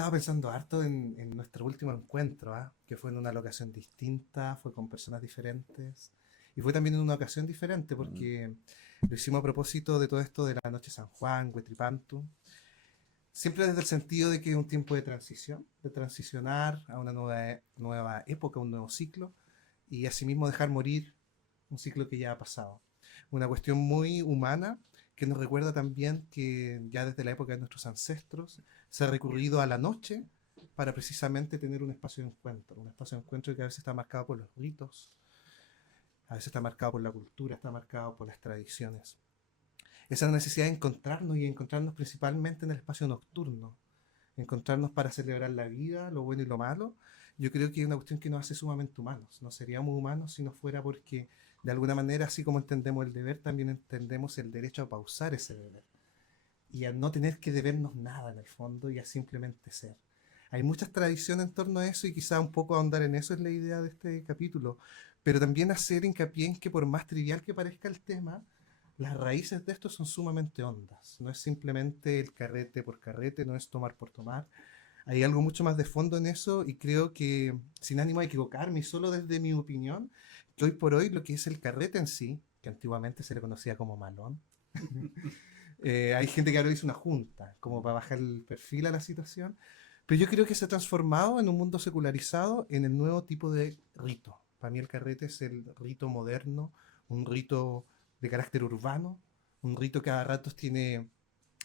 estaba pensando harto en nuestro último encuentro, ¿ah? Que fue en una locación distinta, fue con personas diferentes y fue también en una ocasión diferente porque lo hicimos a propósito de todo esto de la Noche San Juan, Huetripantu, siempre desde el sentido de que es un tiempo de transición, de transicionar a una nueva época, un nuevo ciclo y asimismo dejar morir un ciclo que ya ha pasado. Una cuestión muy humana que nos recuerda también que ya desde la época de nuestros ancestros se ha recurrido a la noche para precisamente tener un espacio de encuentro que a veces está marcado por los ritos, a veces está marcado por la cultura, está marcado por las tradiciones. Esa necesidad de encontrarnos y encontrarnos principalmente en el espacio nocturno, encontrarnos para celebrar la vida, lo bueno y lo malo, yo creo que es una cuestión que nos hace sumamente humanos. No seríamos humanos si no fuera porque, de alguna manera, así como entendemos el deber, también entendemos el derecho a pausar ese deber. Y a no tener que debernos nada en el fondo y a simplemente ser. Hay muchas tradiciones en torno a eso y quizá un poco ahondar en eso es la idea de este capítulo. Pero también hacer hincapié en que por más trivial que parezca el tema, las raíces de esto son sumamente hondas. No es simplemente el carrete por carrete, no es tomar por tomar. Hay algo mucho más de fondo en eso y creo que, sin ánimo de equivocarme y solo desde mi opinión, que hoy por hoy lo que es el carrete en sí, que antiguamente se le conocía como malón, hay gente que ahora dice una junta, como para bajar el perfil a la situación, pero yo creo que se ha transformado en un mundo secularizado en el nuevo tipo de rito. Para mí el carrete es el rito moderno, un rito de carácter urbano, un rito que a ratos tiene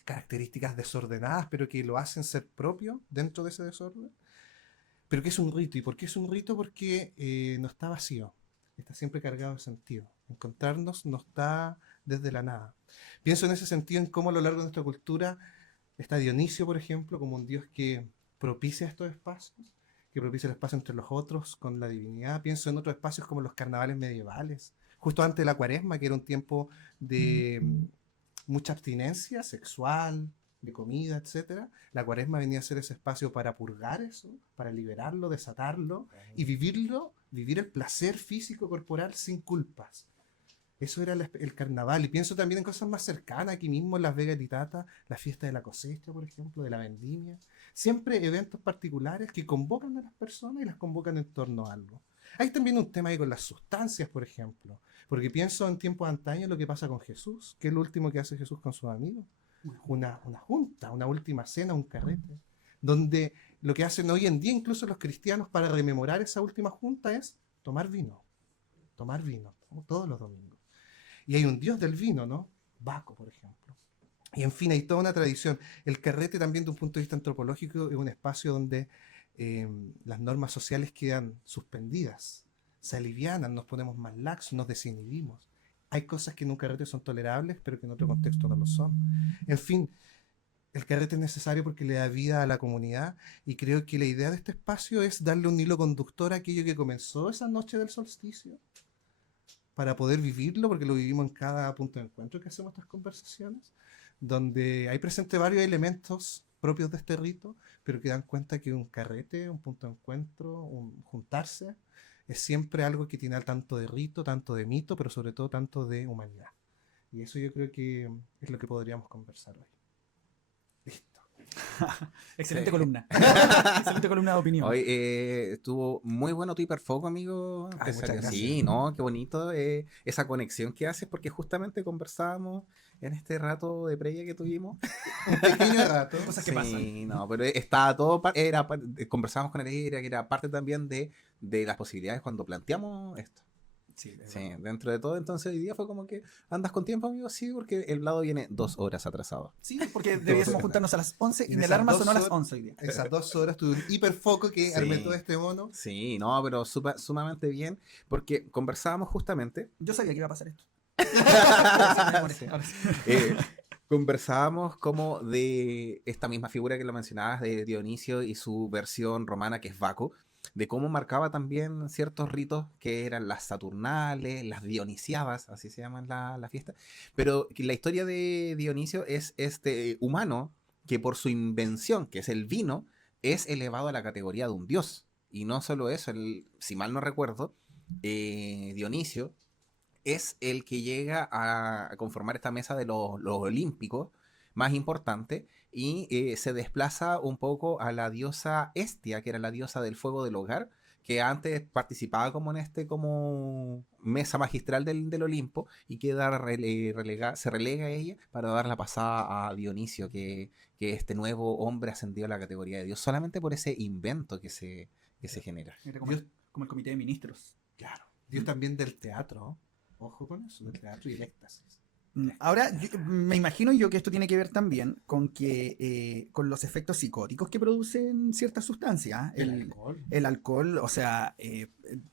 características desordenadas, pero que lo hacen ser propio dentro de ese desorden. Pero que es un rito. ¿Y por qué es un rito? Porque no está vacío, está siempre cargado de sentido. Encontrarnos no está desde la nada. Pienso en ese sentido en cómo a lo largo de nuestra cultura está Dionisio, por ejemplo, como un dios que propicia estos espacios, que propicia el espacio entre los otros con la divinidad. Pienso en otros espacios como los carnavales medievales, justo antes de la cuaresma, que era un tiempo de mucha abstinencia sexual, de comida, etcétera. La cuaresma venía a ser ese espacio para purgar eso, para liberarlo, desatarlo y vivirlo, vivir el placer físico corporal sin culpas. Eso era el carnaval. Y pienso también en cosas más cercanas, aquí mismo en Las Vegas y Tata, la fiesta de la cosecha, por ejemplo, de la vendimia. Siempre eventos particulares que convocan a las personas y las convocan en torno a algo. Hay también un tema ahí con las sustancias, por ejemplo. Porque pienso en tiempos antaños lo que pasa con Jesús, que es lo último que hace Jesús con sus amigos. Una junta, una última cena, un carrete. Donde lo que hacen hoy en día incluso los cristianos para rememorar esa última junta es tomar vino, todos los domingos. Y hay un dios del vino, ¿no? Baco, por ejemplo. Y en fin, hay toda una tradición. El carrete también, de un punto de vista antropológico, es un espacio donde las normas sociales quedan suspendidas, se alivianan, nos ponemos más laxos, nos desinhibimos. Hay cosas que en un carrete son tolerables, pero que en otro contexto no lo son. En fin, el carrete es necesario porque le da vida a la comunidad y creo que la idea de este espacio es darle un hilo conductor a aquello que comenzó esa noche del solsticio, para poder vivirlo, porque lo vivimos en cada punto de encuentro que hacemos estas conversaciones, donde hay presente varios elementos propios de este rito, pero que dan cuenta que un carrete, un punto de encuentro, un juntarse, es siempre algo que tiene tanto de rito, tanto de mito, pero sobre todo tanto de humanidad. Y eso yo creo que es lo que podríamos conversar hoy. Listo. Excelente Sí. columna. Excelente columna de opinión. Hoy estuvo muy bueno tu hiperfoco, amigo. Ay, En muchas serio. gracias. Sí, ¿no? Qué bonito esa conexión que haces, porque justamente conversábamos en este rato de previa que tuvimos. Un pequeño rato. Cosas que Sí, pasan. no, pero estaba todo, conversábamos con él, que era parte también de las posibilidades cuando planteamos esto. Sí, de Sí, verdad. dentro de todo, entonces hoy día fue como que andas con tiempo, amigo, sí, porque el lado viene 2 horas atrasado. Sí, porque debiésemos juntarnos a las 11 y En mi esas alarma dos sonó a las horas- 11 hoy día. Esas 2 horas tuve un hiperfoco que Sí. armé todo este mono. Sí, no, pero sumamente bien, porque conversábamos justamente, Yo sabía que iba a pasar esto. Ahora sí me demoré, ahora sí. eh, conversábamos como de esta misma figura que lo mencionabas, de Dionisio y su versión romana que es Baco, de cómo marcaba también ciertos ritos que eran las saturnales, las dionisiadas, así se llaman la fiesta, pero que la historia de Dionisio es este humano que por su invención, que es el vino, es elevado a la categoría de un dios. Y no solo eso, si mal no recuerdo, Dionisio es el que llega a conformar esta mesa de los olímpicos más importante, y se desplaza un poco a la diosa Hestia, que era la diosa del fuego del hogar, que antes participaba como en como mesa magistral del Olimpo, y queda se relega a ella para dar la pasada a Dionisio, que este nuevo hombre ascendió a la categoría de Dios solamente por ese invento que se genera. Era como, Dios- como el comité de ministros. Claro. Dios también del teatro. Ojo con eso, del teatro y el éxtasis. Ahora, me imagino yo que esto tiene que ver también con que con los efectos psicóticos que producen ciertas sustancias. El alcohol, o sea,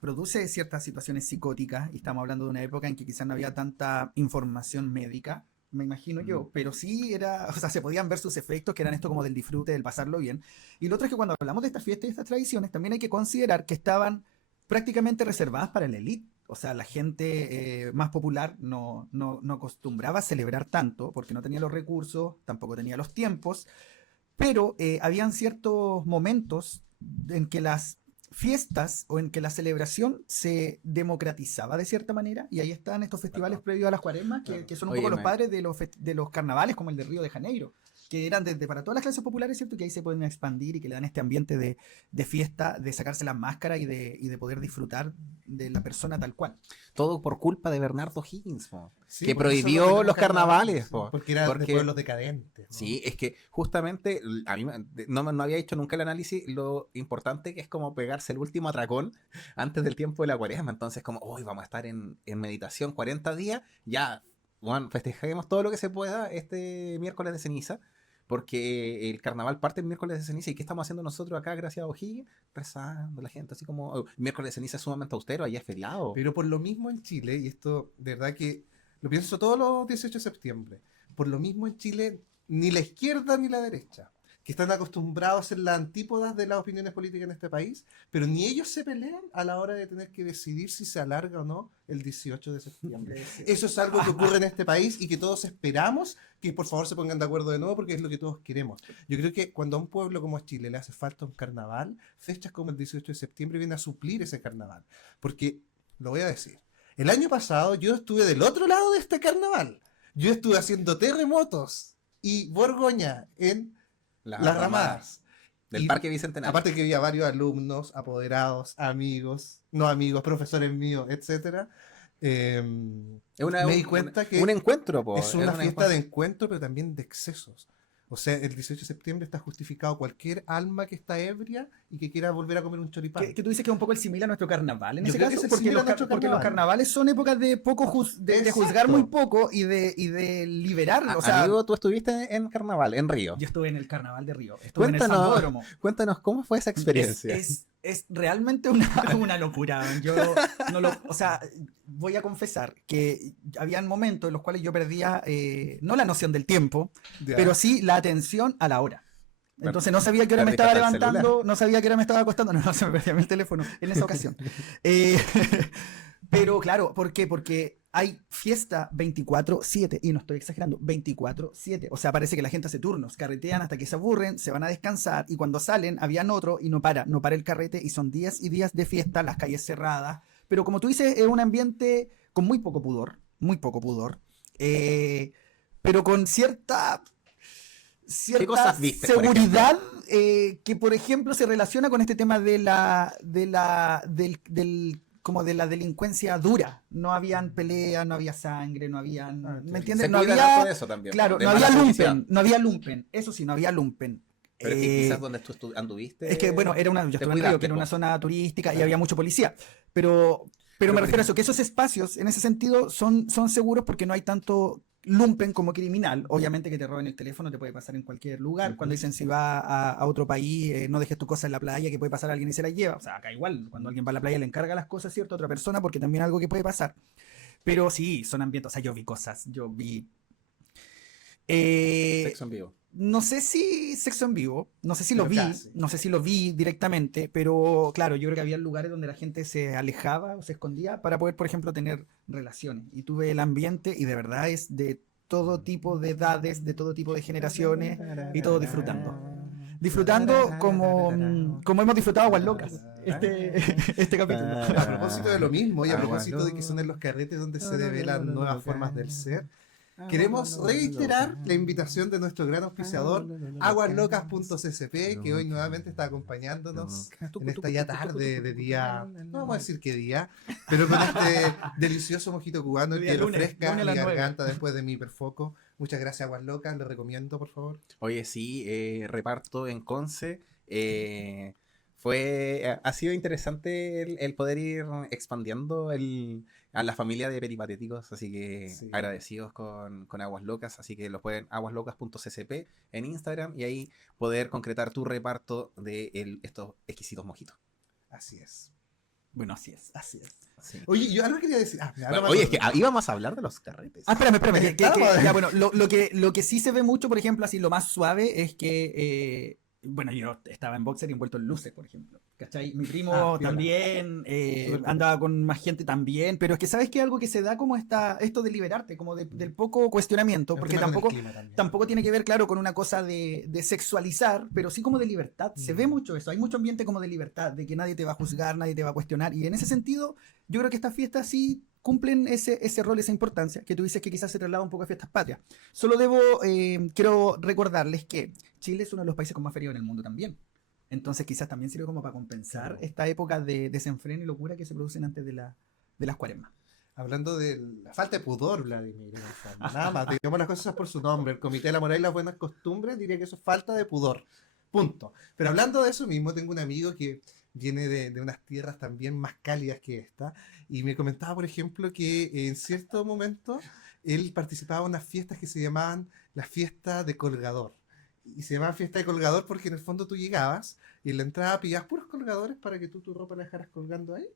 produce ciertas situaciones psicóticas, y estamos hablando de una época en que quizás no había tanta información médica, me imagino yo, pero sí era, o sea, se podían ver sus efectos, que eran esto como del disfrute, del pasarlo bien. Y lo otro es que cuando hablamos de estas fiestas y estas tradiciones, también hay que considerar que estaban prácticamente reservadas para la élite. O sea, la gente más popular no acostumbraba a celebrar tanto porque no tenía los recursos, tampoco tenía los tiempos, pero habían ciertos momentos en que las fiestas o en que la celebración se democratizaba de cierta manera, y ahí están estos festivales previos a las cuaresmas, que son un poco los padres de los carnavales, como el de Río de Janeiro, que eran desde para todas las clases populares, ¿cierto? Que ahí se pueden expandir y que le dan este ambiente de fiesta, de sacarse las máscaras y de poder disfrutar de la persona tal cual. Todo por culpa de Bernardo Higgins, Sí, que por eso prohibió tenemos los carnavales. porque era de pueblos decadentes. ¿no? Sí, es que justamente a mí no había hecho nunca el análisis lo importante que es como pegarse el último atracón antes del tiempo de la cuaresma. Entonces, como hoy vamos a estar en meditación 40 días, ya, bueno, festejemos todo lo que se pueda este miércoles de ceniza, porque el carnaval parte el miércoles de ceniza. ¿Y qué estamos haciendo nosotros acá, gracias a O'Higgins? Rezando la gente, así como miércoles de ceniza es sumamente austero, allá es feriado. Pero por lo mismo en Chile, y esto de verdad que lo pienso todos los 18 de septiembre, por lo mismo en Chile ni la izquierda ni la derecha, que están acostumbrados a ser las antípodas de las opiniones políticas en este país, pero ni ellos se pelean a la hora de tener que decidir si se alarga o no el 18 de septiembre. Eso es algo que ocurre en este país y que todos esperamos que por favor se pongan de acuerdo de nuevo, porque es lo que todos queremos. Yo creo que cuando a un pueblo como Chile le hace falta un carnaval, fechas como el 18 de septiembre vienen a suplir ese carnaval. Porque, lo voy a decir, el año pasado yo estuve del otro lado de este carnaval. Yo estuve haciendo terremotos y Borgoña en las ramadas del Y Parque Bicentenario. Aparte que había varios alumnos, apoderados, amigos, no amigos, profesores míos, etcétera. Me di cuenta que un encuentro, po, es una fiesta de encuentro, pero también de excesos. O sea, el 18 de septiembre está justificado cualquier alma que está ebria y que quiera volver a comer un choripán. Que tú dices que es un poco el símil a nuestro carnaval en Yo ese creo que caso, es el porque símil a nuestro porque los carnaval. carnavales son épocas de poco de juzgar Exacto. muy poco y de liberar. O sea, Amigo, tú estuviste en carnaval, en Río. yo estuve en el carnaval de Río, estuve en el Cuéntanos, Sambódromo. cuéntanos cómo fue esa experiencia. Es realmente una locura. Yo o sea, voy a confesar que habían momentos en los cuales yo perdía no la noción del tiempo, Ya. pero sí la atención a la hora. Entonces no sabía qué hora me Perdiste estaba hasta el levantando, no sabía qué hora me estaba acostando, no, se me perdía el teléfono en esa ocasión. Pero claro, ¿por qué? Porque hay fiesta 24/7, y no estoy exagerando, 24/7. O sea, parece que la gente hace turnos, carretean hasta que se aburren, se van a descansar, y cuando salen habían otro y no para el carrete, y son días y días de fiesta, las calles cerradas. Pero como tú dices, es un ambiente con muy poco pudor, pero con cierta ¿Qué cosas viste, por seguridad que, por ejemplo, se relaciona con este tema de como de la delincuencia dura. No habían peleas, no había sangre, no habían, ¿me entiendes? Se No cuidan había, harto de eso también. claro, de no había mala publicidad. lumpen, no había lumpen, eso sí, no había lumpen. Pero es que quizás donde tú anduviste. Es que, bueno, yo te estuve en Río, cuidaste, que era po. una zona turística y había mucho policía, pero me refiero a eso, que esos espacios, en ese sentido, son seguros porque no hay tanto lumpen como criminal. Obviamente que te roben el teléfono te puede pasar en cualquier lugar. Cuando dicen si va a otro país, no dejes tu cosa en la playa, que puede pasar alguien y se la lleva. O sea, acá igual, cuando alguien va a la playa le encarga las cosas, ¿cierto? A otra persona, porque también es algo que puede pasar. Pero sí, son ambientes, o sea, yo vi cosas, Sexo en vivo. no sé si sexo en vivo, no sé si Pero lo vi, casi. no sé si lo vi directamente, pero claro, yo creo que había lugares donde la gente se alejaba o se escondía para poder, por ejemplo, tener relaciones. Y tuve el ambiente y de verdad es de todo tipo de edades, de todo tipo de generaciones y todo disfrutando. Disfrutando como hemos disfrado Aguas Locas este capítulo. A propósito de lo mismo y a Agua propósito de que son en los carretes donde se develan nuevas formas del ser, Queremos reiterar la invitación de nuestro gran auspiciador, aguaslocas.ccp, que hoy nuevamente está acompañándonos en esta ya tarde de día, no vamos a decir qué día, pero con este delicioso mojito cubano que refresca mi garganta después de mi hiperfoco. Muchas gracias, Aguas Locas, lo recomiendo, por favor. Oye, sí, reparto en Conce. Ha sido interesante el poder ir expandiendo a la familia de peripatéticos, así que sí, agradecidos con Aguas Locas, así que los pueden aguaslocas.ccp en Instagram y ahí poder concretar tu reparto de estos exquisitos mojitos. Así es. Bueno, así es. Sí. Oye, yo algo quería decir. Oye, es que íbamos a hablar de los carretes. Espérame. Ya, bueno, lo que sí se ve mucho, por ejemplo, así lo más suave es que bueno, yo estaba en boxer y envuelto en luces, por ejemplo. ¿Cachai? Mi primo también, andaba con más gente también, pero es que sabes que algo que se da como esto de liberarte, como del poco cuestionamiento, porque tampoco tiene que ver, claro, con una cosa de sexualizar, pero sí como de libertad. Se ve mucho eso, hay mucho ambiente como de libertad, de que nadie te va a juzgar, nadie te va a cuestionar, y en ese sentido, yo creo que estas fiestas sí cumplen ese rol, esa importancia, que tú dices que quizás se traslada un poco a fiestas patrias. Solo quiero recordarles que Chile es uno de los países con más feriados en el mundo también. Entonces quizás también sirve como para compensar esta época de desenfreno y locura que se producen antes de las cuaresmas. Hablando de la falta de pudor, Vladimir, nada más, digamos las cosas por su nombre. El Comité de la Moral y las Buenas Costumbres diría que eso es falta de pudor. Punto. Pero hablando de eso mismo, tengo un amigo que viene de unas tierras también más cálidas que esta, y me comentaba, por ejemplo, que en cierto momento él participaba en unas fiestas que se llamaban las fiestas de colgador. Y se llamaban fiesta de colgador porque en el fondo tú llegabas y en la entrada pillabas puros colgadores para que tú tu ropa la dejaras colgando ahí.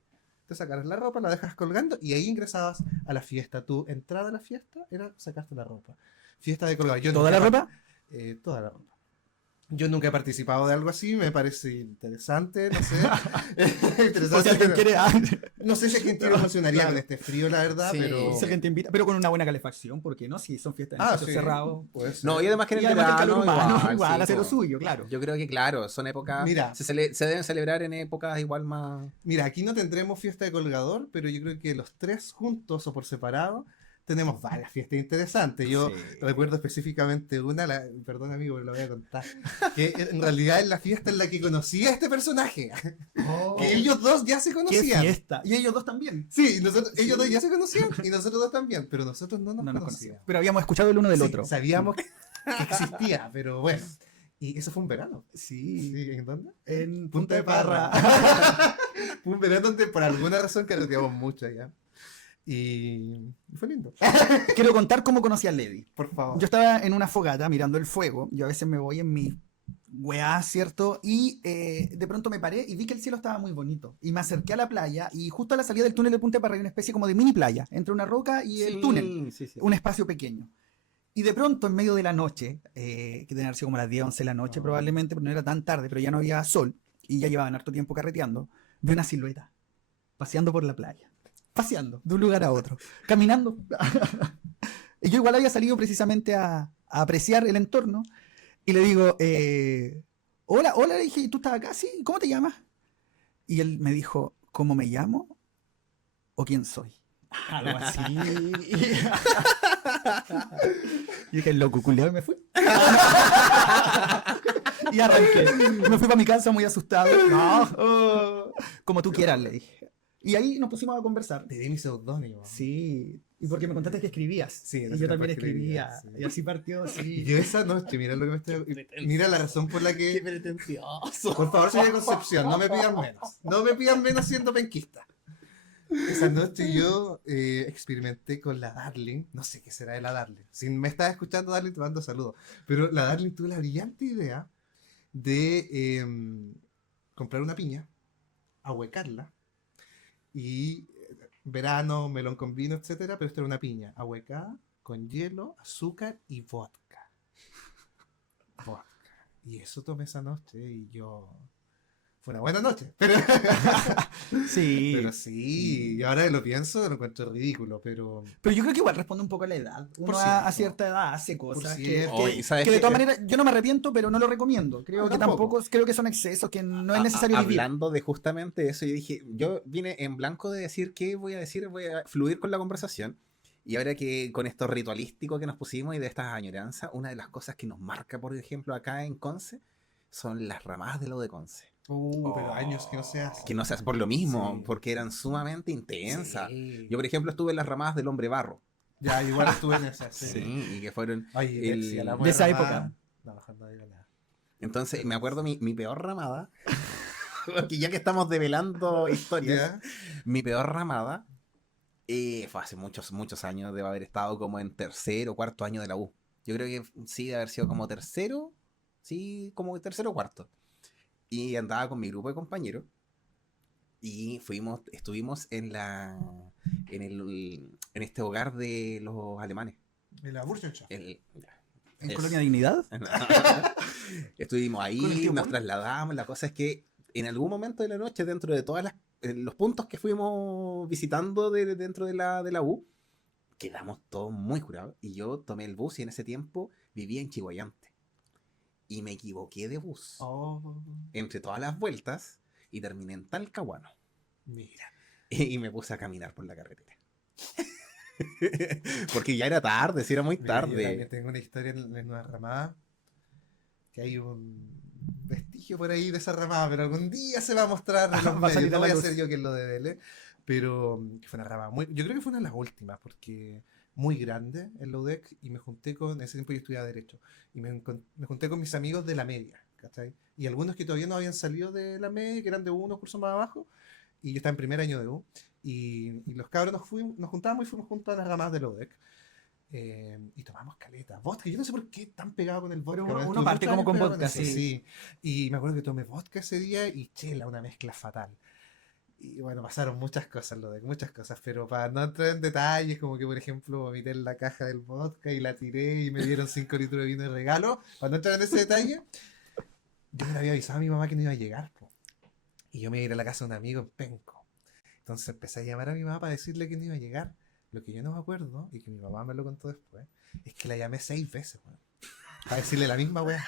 Te sacaras la ropa, la dejas colgando y ahí ingresabas a la fiesta. Tu entrada a la fiesta era sacarte la ropa. Fiesta de colgador. ¿Toda la ropa? Toda la ropa. Yo nunca he participado de algo así, me parece interesante, no sé. Interesante, o sea, no sé si a quien quiere funcionaría con este frío, la verdad, sí, pero... Si alguien te invita, pero con una buena calefacción, ¿por qué no? Si son fiestas en espacio cerrado. No, y además que en el verano igual sí, hacer lo suyo, claro. Yo creo que, claro, son épocas... Mira, se deben celebrar en épocas igual más... Mira, aquí no tendremos fiesta de colgador, pero yo creo que los tres juntos o por separado tenemos varias fiestas interesantes. Yo recuerdo específicamente una, perdón amigo, pero lo voy a contar, que en realidad es la fiesta en la que conocí a este personaje. Que ellos dos ya se conocían. ¿Qué fiesta? Y ellos dos también. Sí, ellos dos ya se conocían y nosotros dos también, pero nosotros no nos conocíamos. Pero habíamos escuchado el uno del otro. Sabíamos que existía, pero bueno. Y eso fue un verano. Sí. ¿En dónde? En Punta de Parra. Fue un verano donde por alguna razón carreteamos mucho allá. Y fue lindo. Quiero contar cómo conocí a Levi. Por favor. Yo estaba en una fogata mirando el fuego. Yo a veces me voy en mi weá, ¿cierto? Y de pronto me paré y vi que el cielo estaba muy bonito. Y me acerqué a la playa y justo a la salida del túnel de Punta de Parra hay una especie como de mini playa entre una roca y el túnel. Sí. Un espacio pequeño. Y de pronto, en medio de la noche, que tenía sido como las 10, 11 de la noche probablemente, pero no era tan tarde, pero ya no había sol y ya llevaban harto tiempo carreteando, vi una silueta paseando por la playa. Paseando de un lugar a otro, caminando. Y yo igual había salido precisamente a apreciar el entorno y le digo, hola, le dije, ¿tú estás acá? Sí, ¿cómo te llamas? Y él me dijo, ¿cómo me llamo? ¿O quién soy? Algo así. Y dije, loco, culiao, y me fui. Y arranqué. Me fui para mi casa muy asustado. No, como tú quieras, le dije. Y ahí nos pusimos a conversar. Te di mi seudónimo. Sí. Y porque me contaste que escribías. Sí. Y yo también escribía. Sí. Y así partió, sí. Y yo esa noche, mira lo que me estoy... Mira la razón por la que... ¡Qué pretencioso! Por favor, señora Concepción, no me pidan menos. No me pidan menos siendo penquista. Esa noche yo experimenté con la Darling. No sé qué será de la Darling. Si me estás escuchando, Darling, te mando saludos. Pero la Darling tuvo la brillante idea de comprar una piña, ahuecarla, y verano, melón con vino, etcétera, pero esto era una piña ahuecada con hielo, azúcar y vodka. Y eso tomé esa noche y yo... Fue una buena noche, pero... Sí. Pero sí, y ahora que lo pienso, lo encuentro ridículo, pero... Pero yo creo que igual responde un poco a la edad. Uno a cierta edad hace cosas que ¿sabes de todas maneras yo no me arrepiento, pero no lo recomiendo. Creo que tampoco, creo que son excesos que no es necesario vivir. Hablando de justamente eso, yo dije, yo vine en blanco de decir qué voy a decir, voy a fluir con la conversación. Y ahora que con esto ritualístico que nos pusimos y de estas añoranzas, una de las cosas que nos marca, por ejemplo, acá en Conce, son las ramadas de lo de Conce. Pero años que no se hace. Que no se hace por lo mismo, Sí. porque eran sumamente intensas. Sí. Yo, por ejemplo, estuve en las ramadas del Hombre Barro. Ya, igual estuve en esa. Sí. Sí, y que fueron... Oye, el- si a la de esa buena época. ramada- No, mejor no digo nada. Entonces, me acuerdo mi peor ramada, porque ya que estamos develando historias, ¿Ya? mi peor ramada fue hace muchos, muchos años, debo haber estado como en tercero o cuarto año de la U. Yo creo que sí, de haber sido como tercero, sí, como tercero o cuarto. Y andaba con mi grupo de compañeros y estuvimos en este hogar de los alemanes. En la Burschenschaft. El- ¿En es- Colonia Dignidad? Estuvimos ¿Con el ahí, tío nos Paul? trasladamos. La cosa es que en algún momento de la noche, dentro de todos los puntos que fuimos visitando dentro de la U, quedamos todos muy curados. Y yo tomé el bus y en ese tiempo vivía en Chihuayante. Y me equivoqué de bus Oh, entre todas las vueltas y terminé en Talcahuano. mira. Y me puse a caminar por la carretera. Porque ya era tarde, sí era muy Mira, yo tarde. también tengo una historia en una ramada. Que hay un vestigio por ahí de esa ramada, pero algún día se va a mostrar en los Va a salir medios. No a la voy a luz. ser yo quien lo devele. Pero que fue una ramada muy. Yo creo que fue una de las últimas, porque muy grande en la UDEC. Y me junté en ese tiempo yo estudiaba Derecho. Y me junté con mis amigos de la media, ¿cachai? Y algunos que todavía no habían salido de la media, que eran de unos cursos más abajo. Y yo estaba en primer año de U. Y los cabros nos juntábamos y fuimos juntos a las ramadas de la UDEC. Y tomamos caleta, vodka. Yo no sé por qué tan pegado con el vodka. Pero uno Estuve parte muchos como años con pegado vodka, eso, sí. sí. Y me acuerdo que tomé vodka ese día y chela, una mezcla fatal. Y bueno, pasaron muchas cosas, lo de muchas cosas, pero para no entrar en detalles, como que por ejemplo vomité en la caja del vodka y la tiré y me dieron 5 litros de vino de regalo. Para no entrar en ese detalle, yo le había avisado a mi mamá que no iba a llegar, po. Y yo me iba a ir a la casa de un amigo en Penco. Entonces empecé a llamar a mi mamá para decirle que no iba a llegar. Lo que yo no me acuerdo, y que mi mamá me lo contó después, es que la llamé 6 veces, weón. Para decirle la misma weá.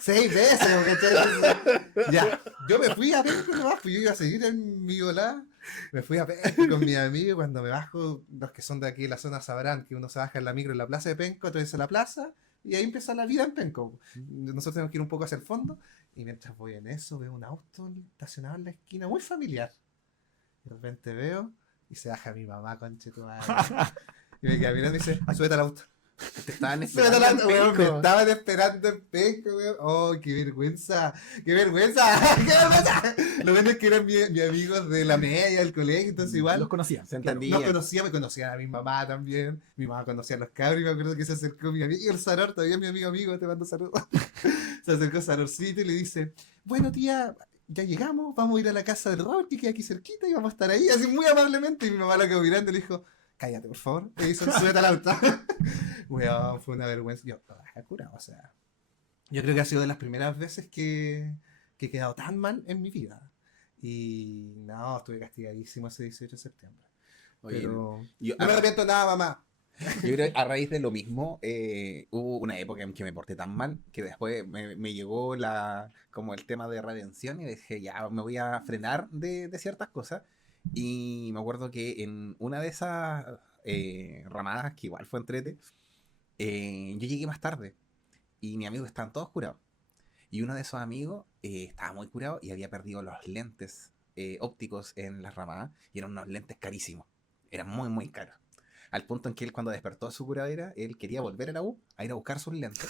6 veces, ¿cachai? Ya, yo me fui a Penco nomás, pues yo iba a seguir en mi volada. Me fui a Penco con mis amigos. Cuando me bajo, los que son de aquí de la zona sabrán que uno se baja en la micro en la plaza de Penco, atraviesa la plaza, y ahí empieza la vida en Penco. Nosotros tenemos que ir un poco hacia el fondo, y mientras voy en eso, veo un auto estacionado en la esquina, muy familiar. De repente veo, y se baja mi mamá, conche tu madre. Y me queda mirando y dice, súbete al auto. Te estaban Súbete al esperando auto, en weón. Me Penco. estaban esperando en Penco, weón. Oh, qué vergüenza. ¡Qué vergüenza! ¡Qué vergüenza! Lo bueno es que eran mis amigos de la media, del colegio, entonces igual. Los conocía. Se Claro, entendía. me conocían a mi mamá también. Mi mamá conocía a los cabros y me acuerdo que se acercó mi amigo, el Saror, todavía mi amigo, te mando saludos. Se acercó Sarorcito y le dice, bueno tía, ya llegamos, vamos a ir a la casa del Robert que queda aquí cerquita y vamos a estar ahí, así muy amablemente. Y mi mamá lo quedó mirando y le dijo, cállate por favor. Y hizo el súbete al auto. Weón, fue una vergüenza. Yo, curado, o sea. Yo creo que ha sido de las primeras veces que he quedado tan mal en mi vida. Y no, estuve castigadísimo ese 18 de septiembre. Oye, Pero yo, no me arrepiento de nada, mamá. Yo creo que a raíz de lo mismo, hubo una época en que me porté tan mal que después me llegó como el tema de redención y dije, ya me voy a frenar de ciertas cosas. Y me acuerdo que en una de esas ramadas, que igual fue entrete, yo llegué más tarde y mis amigos estaban todos curados. Y uno de esos amigos estaba muy curado y había perdido los lentes ópticos en las ramadas y eran unos lentes carísimos. Eran muy, muy caros. Al punto en que él, cuando despertó a su curadera, él quería volver a la U a ir a buscar sus lentes.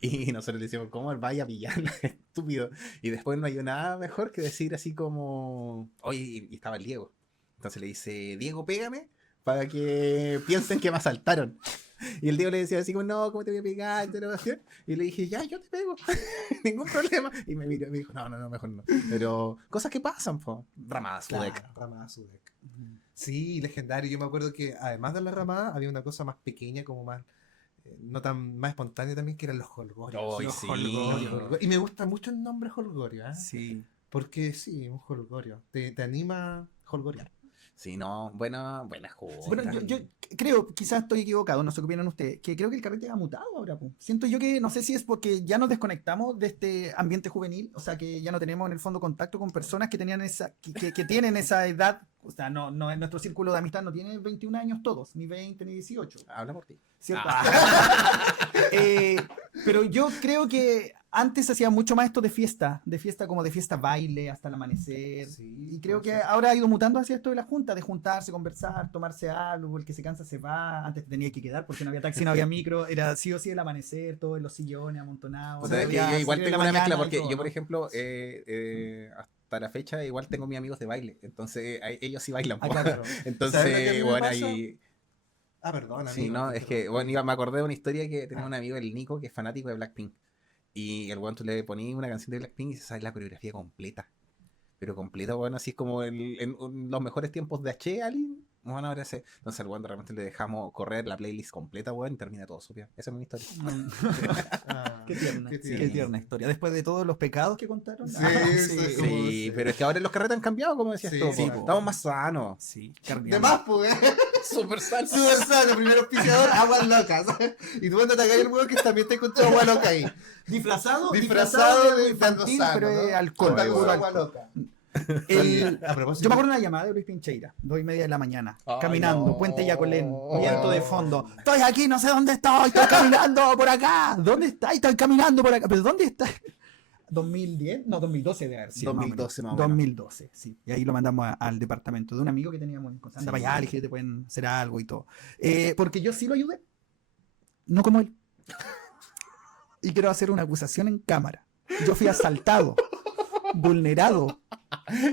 Y nosotros le decíamos, ¿cómo vaya a pillarla, estúpido? Y después no hay nada mejor que decir así como, oye, y estaba el Diego. Entonces le dice, Diego, pégame para que piensen que me asaltaron. Y el Diego le decía así como, no, ¿cómo te voy a pegar? Y le dije, ya, yo te pego, ningún problema. Y me miró y me dijo, no, mejor no. Pero cosas que pasan, po. Ramadas, Sudec. Ramada Sudec. Sí, legendario. Yo me acuerdo que además de la ramada había una cosa más pequeña, como más, no tan más espontánea también, que eran los holgorios. Ay, Los sí. holgorios. Y me gusta mucho el nombre holgorio, ¿eh? Sí. Porque sí, un holgorio. Te anima holgorear. Sí, no, buena jugada. Bueno, yo creo, quizás estoy equivocado, no sé qué opinan ustedes, que creo que el carrete ha mutado ahora. Po. Siento yo que, no sé si es porque ya nos desconectamos de este ambiente juvenil, o sea, que ya no tenemos en el fondo contacto con personas que tenían que tienen esa edad O sea, no, en nuestro círculo de amistad no tiene 21 años todos, ni 20, ni 18. Habla por ti. ¿Cierto? Pero yo creo que antes hacía mucho más esto de fiesta como de fiesta baile hasta el amanecer. Sí, Y creo que puede ser. ahora ha ido mutando hacia esto de la junta, de juntarse, conversar, tomarse algo, el que se cansa se va. Antes te tenía que quedar porque no había taxi, no había micro. Era sí o sí el amanecer, todos en los sillones amontonados. O sea, es que había yo igual salir en tengo la una mezcla mañana y porque todo, yo, por ¿no? ejemplo, hasta la fecha igual tengo mis amigos de baile. Entonces ellos sí bailan. Ah, po. claro. ¿Sabes lo que a Entonces, mí me bueno, pasa? ahí... Ah, perdón, Sí, amigo. no, te es que, interrumpí. bueno, me acordé de una historia que tenía un amigo, el Nico, que es fanático de Blackpink. Y el weón tú le ponías una canción de Blackpink y se sabe la coreografía completa. Pero completa, bueno, así es como en los mejores tiempos de H, alguien. Bueno, ahora ese. Entonces al weón de repente le dejamos correr la playlist completa, weón, y termina todo súper. Esa es mi historia. Ah, Qué tierna, qué sí, tierna. qué tierna historia. Después de todos los pecados que contaron. Sí, sí, sí, Sí, pero es que ahora los carretes han cambiado, como decías Sí, tú. sí, po. po. Estamos más sanos. sí, De carneando. más, pues. Súper sanos. Súper sano, primer auspiciador, aguas locas. Y tú cuando te caes el huevo que también te encontró agua loca ahí. Disfrazado Disfrazado de infantil, algo sano, pero es ¿no? alcohol. Con puro agua alcohol. loca. El- A propósito. Yo me acuerdo de una llamada de Luis Pincheira, 2:30 de la mañana, Ay, caminando, no. Puente Yacolén, viento de fondo. Estoy aquí, no sé dónde estoy caminando por acá. ¿Dónde está? Estoy caminando por acá. ¿Pero dónde está? ¿2010? No, 2012 de haber sido. 2012 más o menos. 2012, sí. Y ahí lo mandamos al departamento de un amigo que teníamos en Constanza. Sí. Vaya, le dije, te pueden hacer algo y todo. Porque yo sí lo ayudé. No como él. Y quiero hacer una acusación en cámara. Yo fui asaltado, vulnerado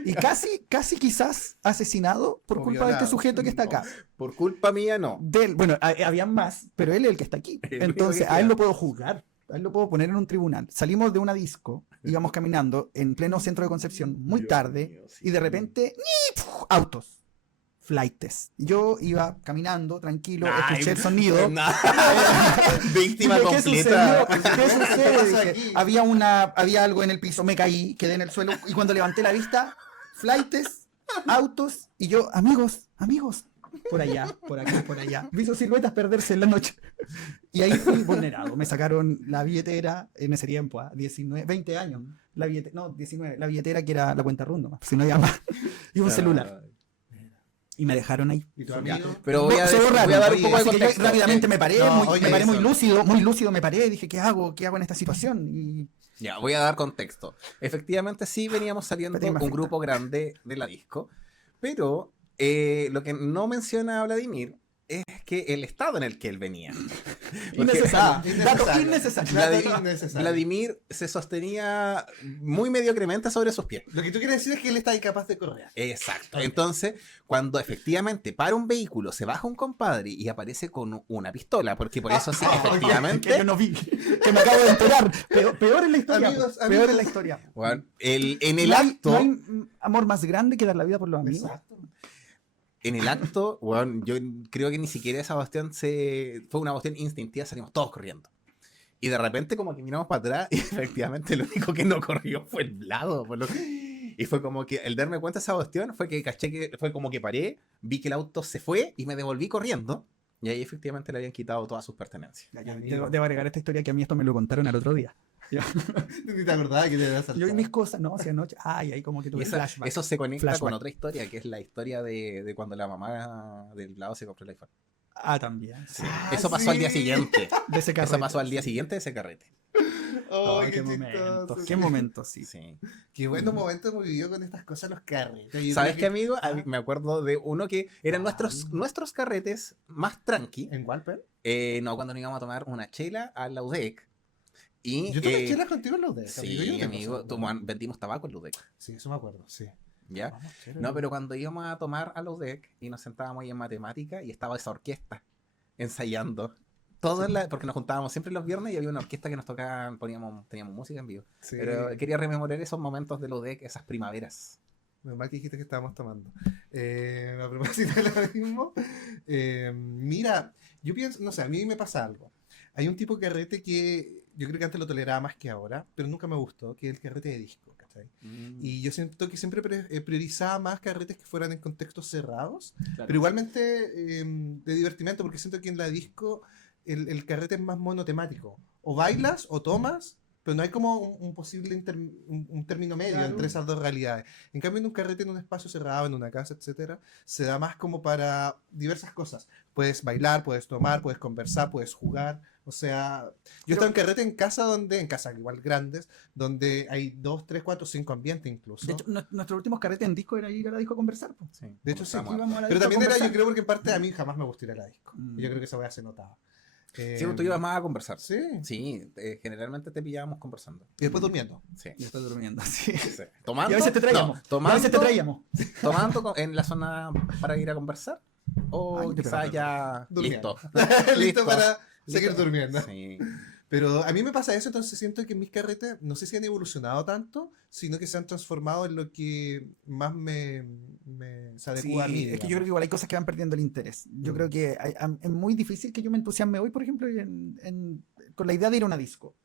y casi quizás asesinado por O culpa de este violado. sujeto que está acá. Por culpa mía, no. De él, bueno, habían más, pero él es el que está aquí. El único Entonces, que a él queda. lo puedo juzgar. A él lo puedo poner en un tribunal. Salimos de una disco, íbamos caminando en pleno centro de Concepción, muy Dios tarde, mío, sí. y de repente, ¡ni! ¡Puf! Autos. Flightes. Yo iba caminando, tranquilo, Ay, escuché el sonido. Víctima Dije, ¿qué completa. sucedió? ¿Qué sucede? ¿Qué pasó Dije, aquí? había algo en el piso, me caí, quedé en el suelo, y cuando levanté la vista, flightes, autos, y yo, amigos, por allá, por acá, por allá. Vi sus siluetas perderse en la noche. Y ahí fui vulnerado. Me sacaron la billetera en ese tiempo, 19, 20 años. La billetera, no, 19, la billetera que era la cuenta runda, si no llama. Y un celular. Y me dejaron ahí. ¿Y tu amigo? Pero voy a, Se borraron. voy a dar un Oye, poco de Así que yo contexto. rápidamente me paré, No, muy, oye, me paré eso. muy lúcido me paré y dije, ¿qué hago? ¿Qué hago en esta situación? Y Ya, voy a dar contexto. Efectivamente, sí veníamos saliendo Espérate que me un afecta. grupo grande de la disco, pero lo que no menciona Vladimir es que el estado en el que él venía. Porque innecesario. Dato innecesario. innecesario. Dato innecesario. Vladimir se sostenía muy mediocremente sobre sus pies. Lo que tú quieres decir es que él está incapaz de correr. Exacto. Entonces, cuando efectivamente para un vehículo, se baja un compadre y aparece con una pistola, porque por eso sí, efectivamente, Que yo no vi, que me acabo de enterar. Peor en la historia. Amigos, peor amigos. en la historia. bueno, en el No hay- acto, no hay amor más grande que dar la vida por los amigos. Exacto. en el acto, bueno, yo creo que ni siquiera esa cuestión fue una cuestión instintiva, salimos todos corriendo. Y de repente como que miramos para atrás y efectivamente lo único que no corrió fue el Vlado. Y fue como que el darme cuenta de esa cuestión fue que caché que fue como que paré, vi que el auto se fue y me devolví corriendo. Y ahí efectivamente le habían quitado todas sus pertenencias. Debo agregar esta historia que a mí esto me lo contaron al otro día. Ni te acordabas que te habías Yo y saltado. mis cosas, ¿no? Hacia anoche. Ay, ahí como que Y tuve flashback. eso se conecta Flashback. con otra historia, que es la historia de cuando la mamá del Vlado se compró el iPhone. Ah, también. Sí. Ah, Eso pasó al día sí. siguiente. De ese carrete. Eso pasó al día siguiente de ese carrete. Oh, Ay, qué chistoso, momento, sí. qué momento, sí. Sí. Qué buenos momentos hemos vivido con estas cosas los carretes. Yo ¿Sabes creo qué, amigo? Me acuerdo de uno que eran nuestros carretes más tranqui. ¿En Walper? No, cuando nos íbamos a tomar una chela a la UDEC. Y, Yo tomé chelas contigo en los de Sí, amigo, vendimos tabaco en la UDEC. Sí, eso me acuerdo, sí. ¿Ya? Vamos, chela, No, pero cuando íbamos a tomar a la UDEC y nos sentábamos ahí en matemática y estaba esa orquesta ensayando. Porque nos juntábamos siempre los viernes y había una orquesta que nos tocaba, teníamos música en vivo. Sí. Pero quería rememorar esos momentos de la UDEC, esas primaveras. Menos mal que dijiste que estábamos tomando. A propósito de lo mismo, mira, yo pienso, no sé, a mí me pasa algo. Hay un tipo de carrete que yo creo que antes lo toleraba más que ahora, pero nunca me gustó, que es el carrete de disco, ¿cachai? Y yo siento que siempre priorizaba más carretes que fueran en contextos cerrados, Claro. pero igualmente de divertimento, porque siento que en la disco el carrete es más monotemático. O bailas, o tomas, pero no hay como un posible un término medio Claro. entre esas dos realidades. En cambio, en un carrete, en un espacio cerrado, en una casa, etcétera, se da más como para diversas cosas. Puedes bailar, puedes tomar, puedes conversar, puedes jugar. O sea, yo he estado en carrete en casa en casas igual grandes, donde hay 2, 3, 4, 5 ambientes incluso. De hecho, nuestros últimos carretes en disco era ir a la disco a conversar. Po. Sí, De hecho, sí, conversamos. Íbamos a la Pero disco a también era, yo conversar. creo, porque en parte a mí jamás me gustó ir a la disco. Mm. Y yo creo que esa weá se notaba. Sí, tú ibas más a conversar. Sí. Sí, generalmente te pillábamos conversando. Y después durmiendo. Sí. Y después durmiendo, sí. Sí. Tomando. Y a veces te traíamos. No, Y tomando, a veces te traíamos. tomando en la zona para ir a conversar. O Ay, quizás pero- ya Durmiendo. listo. Listo para seguir Listo. durmiendo. Sí. Pero a mí me pasa eso, entonces siento que mis carretes, no sé si han evolucionado tanto, sino que se han transformado en lo que más se adecua a mí. Sí, es que yo creo digamos. que igual hay cosas que van perdiendo el interés. Yo creo que es muy difícil que yo me entusiasme hoy, por ejemplo, con la idea de ir a una disco.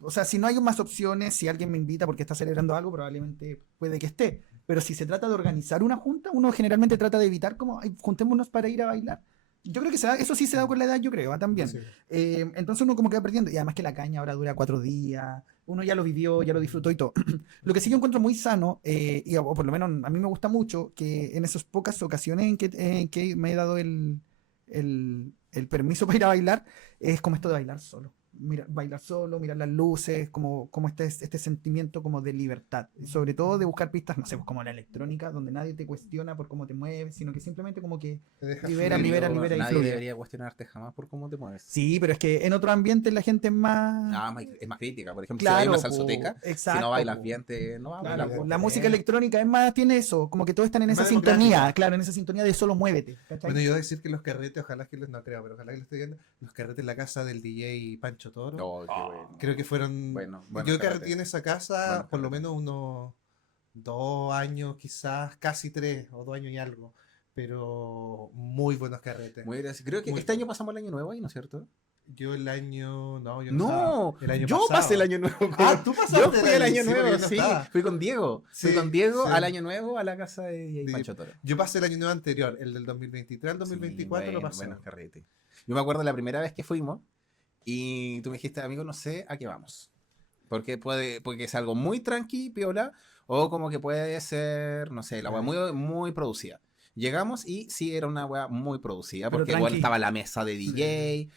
O sea, si no hay más opciones, si alguien me invita porque está celebrando algo, probablemente puede que esté. Pero si se trata de organizar una junta, uno generalmente trata de evitar como, "Ay, juntémonos para ir a bailar". Yo creo que eso sí se da con la edad, yo creo, también. Sí. Entonces uno como que va perdiendo. Y además que la caña ahora dura 4 días. Uno ya lo vivió, ya lo disfrutó y todo. Lo que sí yo encuentro muy sano, o por lo menos a mí me gusta mucho, que en esas pocas ocasiones en que me he dado el permiso para ir a bailar, es como esto de bailar solo. Bailar solo, mirar las luces, como este sentimiento como de libertad. Y sobre todo de buscar pistas, no sé, pues como la electrónica, donde nadie te cuestiona por cómo te mueves, sino que simplemente como que Te deja libera, fluir. libera, Pero libera y nadie fluye. debería cuestionarte jamás por cómo te mueves. Sí, pero es que en otro ambiente la gente es más... Ah, es más crítica. Por ejemplo, si Claro, hay una po, salsoteca, si exacto, no bailas po. bien, no vas a Claro, bailar. po, po. la música electrónica es más, tiene eso, como que todos están en esa Más sintonía, democrática. claro, en esa sintonía de solo muévete. ¿cachai? Bueno, yo decir que los carretes, ojalá que no creo, pero ojalá que lo esté viendo, los carretes en la casa del DJ Pancho Toro, Oh, qué bueno. creo que fueron... Bueno, yo carretes. carreteé en esa casa Buenos por lo carretes. menos unos 2 años, quizás casi 3 o 2 años y algo, pero muy buenos carretes. Muy gracias. Creo que Muy este año pasamos el año nuevo ahí, ¿no es cierto? Yo el año... No, yo No, estaba. El año yo pasado. pasé el año nuevo. Ah, tú pasaste Yo fui al año sí, porque nuevo, yo no sí. estaba. Fui con Diego. Fui Sí, con Diego sí. al año nuevo a la casa de DJ De- Pancho Toro. Yo pasé el año nuevo anterior, el del 2023 al 2024 Sí, lo pasé. buenos carretes. Yo me acuerdo la primera vez que fuimos y tú me dijiste, amigo, no sé a qué vamos. Porque porque es algo muy tranqui, piola, o como que puede ser, no sé, la weá muy, muy producida. Llegamos y sí era una weá muy producida, Pero porque igual tranqui. estaba la mesa de DJ,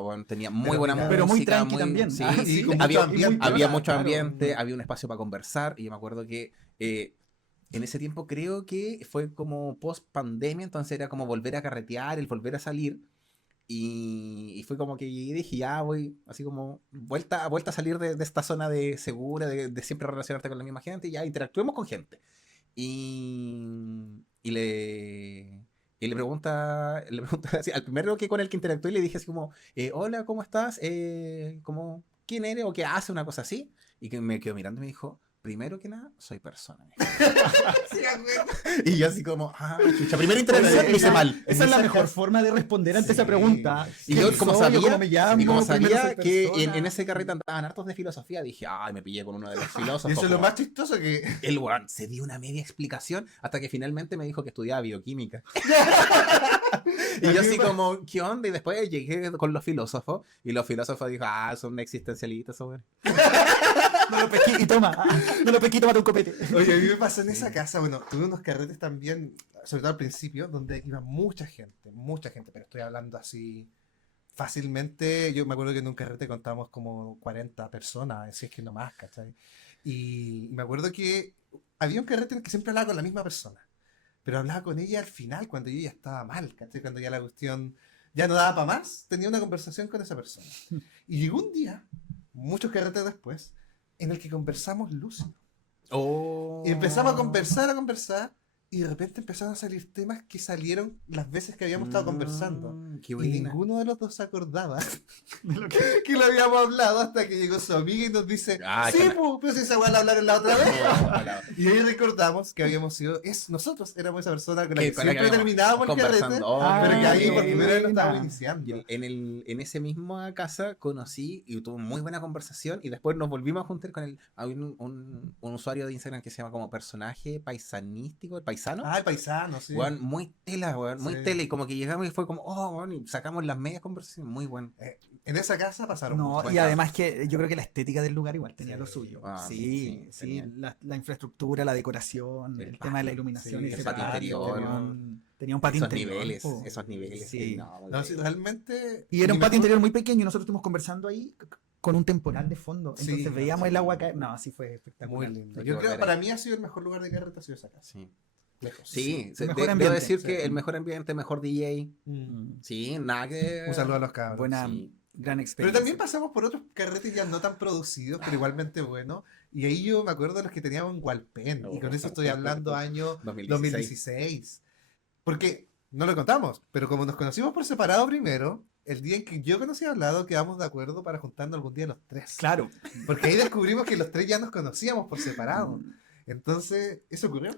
bueno, tenía muy Pero buena mira, música. pero muy tranqui también. Sí, Ah, Y sí. con mucho había, ambiente, había ¿verdad? mucho Claro. ambiente, había un espacio para conversar, y yo me acuerdo que en ese tiempo creo que fue como post pandemia, entonces era como volver a carretear, el volver a salir. Y fue como que dije, ya voy, así como vuelta a salir de esta zona de segura, de siempre relacionarte con la misma gente, y ya interactuemos con gente. Y, y le, y le pregunta así, al primero que con el que interactué, le dije así como, hola, ¿cómo estás? ¿Quién eres o qué hace? Una cosa así. Y que me quedó mirando y me dijo, primero que nada, soy persona. me dijo. Y yo así como, chucha, primera interacción me hice mal. Esa es la mejor forma de responder ante esa pregunta. Y yo, ¿Quién como soy? sabía, ¿Cómo me llamo? y como Primero sabía soy que persona. en ese carrete andaban hartos de filosofía, dije, ay, me pillé con uno de los Y filósofos. eso es lo po. más chistoso que... El weón se dio una media explicación hasta que finalmente me dijo que estudiaba bioquímica. Y yo así como, ¿qué onda? Y después llegué con los filósofos y los filósofos dijo, son existencialistas, esos weones. No lo pesqué y toma. No lo pesqué y tómate un copete. Oye, a mí me pasó en esa casa, bueno, tuve unos carretes también, sobre todo al principio, donde iba mucha gente, pero estoy hablando así fácilmente. Yo me acuerdo que en un carrete contábamos como 40 personas, si es que no más, ¿cachai? Y me acuerdo que había un carrete en el que siempre hablaba con la misma persona, pero hablaba con ella al final, cuando yo ya estaba mal, ¿cachai? Cuando ya la cuestión ya no daba para más, tenía una conversación con esa persona. Y llegó un día, muchos carretes después, en el que conversamos lúcido. Y empezamos a conversar, y de repente empezaron a salir temas que salieron las veces que habíamos estado conversando. Qué Y buena. ninguno de los dos se acordaba que lo habíamos hablado hasta que llegó su amiga y nos dice, Ah, sí, con la- po, pero si esa weá la hablaron la otra vez. Hola. Y ahí recordamos que habíamos sido, nosotros éramos esa persona con la que Con la que siempre habíamos terminábamos el carrete, conversando. Oh, pero qué que ahí qué por primera vez lo buena. estábamos Y iniciando. en ese mismo casa conocí y tuve muy buena conversación y después nos volvimos a juntar con había un usuario de Instagram que se llama como personaje paisanístico, el paisano. Ah, el paisano, sí. Weón, muy tela, weón, muy Sí. tela. Y como que llegamos y fue como, oh, weón, y sacamos las medias conversaciones. Muy bueno. En esa casa pasaron No, muchas y cosas. además que yo creo que la estética del lugar igual tenía Sí. lo suyo. Ah, Sí, sí, sí, tenía. la infraestructura, la decoración, El el tema de la patio, iluminación, sí, ese el patio interior. tenía un patio Esos interior. niveles, po. esos niveles. Sí. No, muy No, sí, bello. realmente. Y era mi un patio mejor- interior muy pequeño y nosotros estuvimos conversando ahí con un temporal de fondo. Sí, Entonces veíamos sí. el agua caer. No, sí fue Muy espectacular. lindo. Hay que Yo creo volver que para ahí. mí ha sido el mejor lugar de carrete, ha sido esa casa. Sí, Lejos. sí, el mejor debo ambiente. decir Sí. que el mejor ambiente, mejor DJ. Mm. Sí, nada que... Un saludo a los cabros. Buena, Sí. gran Pero experiencia. también pasamos por otros carretes ya no tan producidos, pero igualmente buenos. Y ahí yo me acuerdo de los que teníamos en Walpen. Y con eso estoy hablando año 2016. Porque no lo contamos, pero como nos conocimos por separado primero, el día en que yo conocí a Hablado quedamos de acuerdo para juntarnos algún día los tres. Claro. Porque ahí descubrimos que los tres ya nos conocíamos por separado. Entonces, eso ocurrió.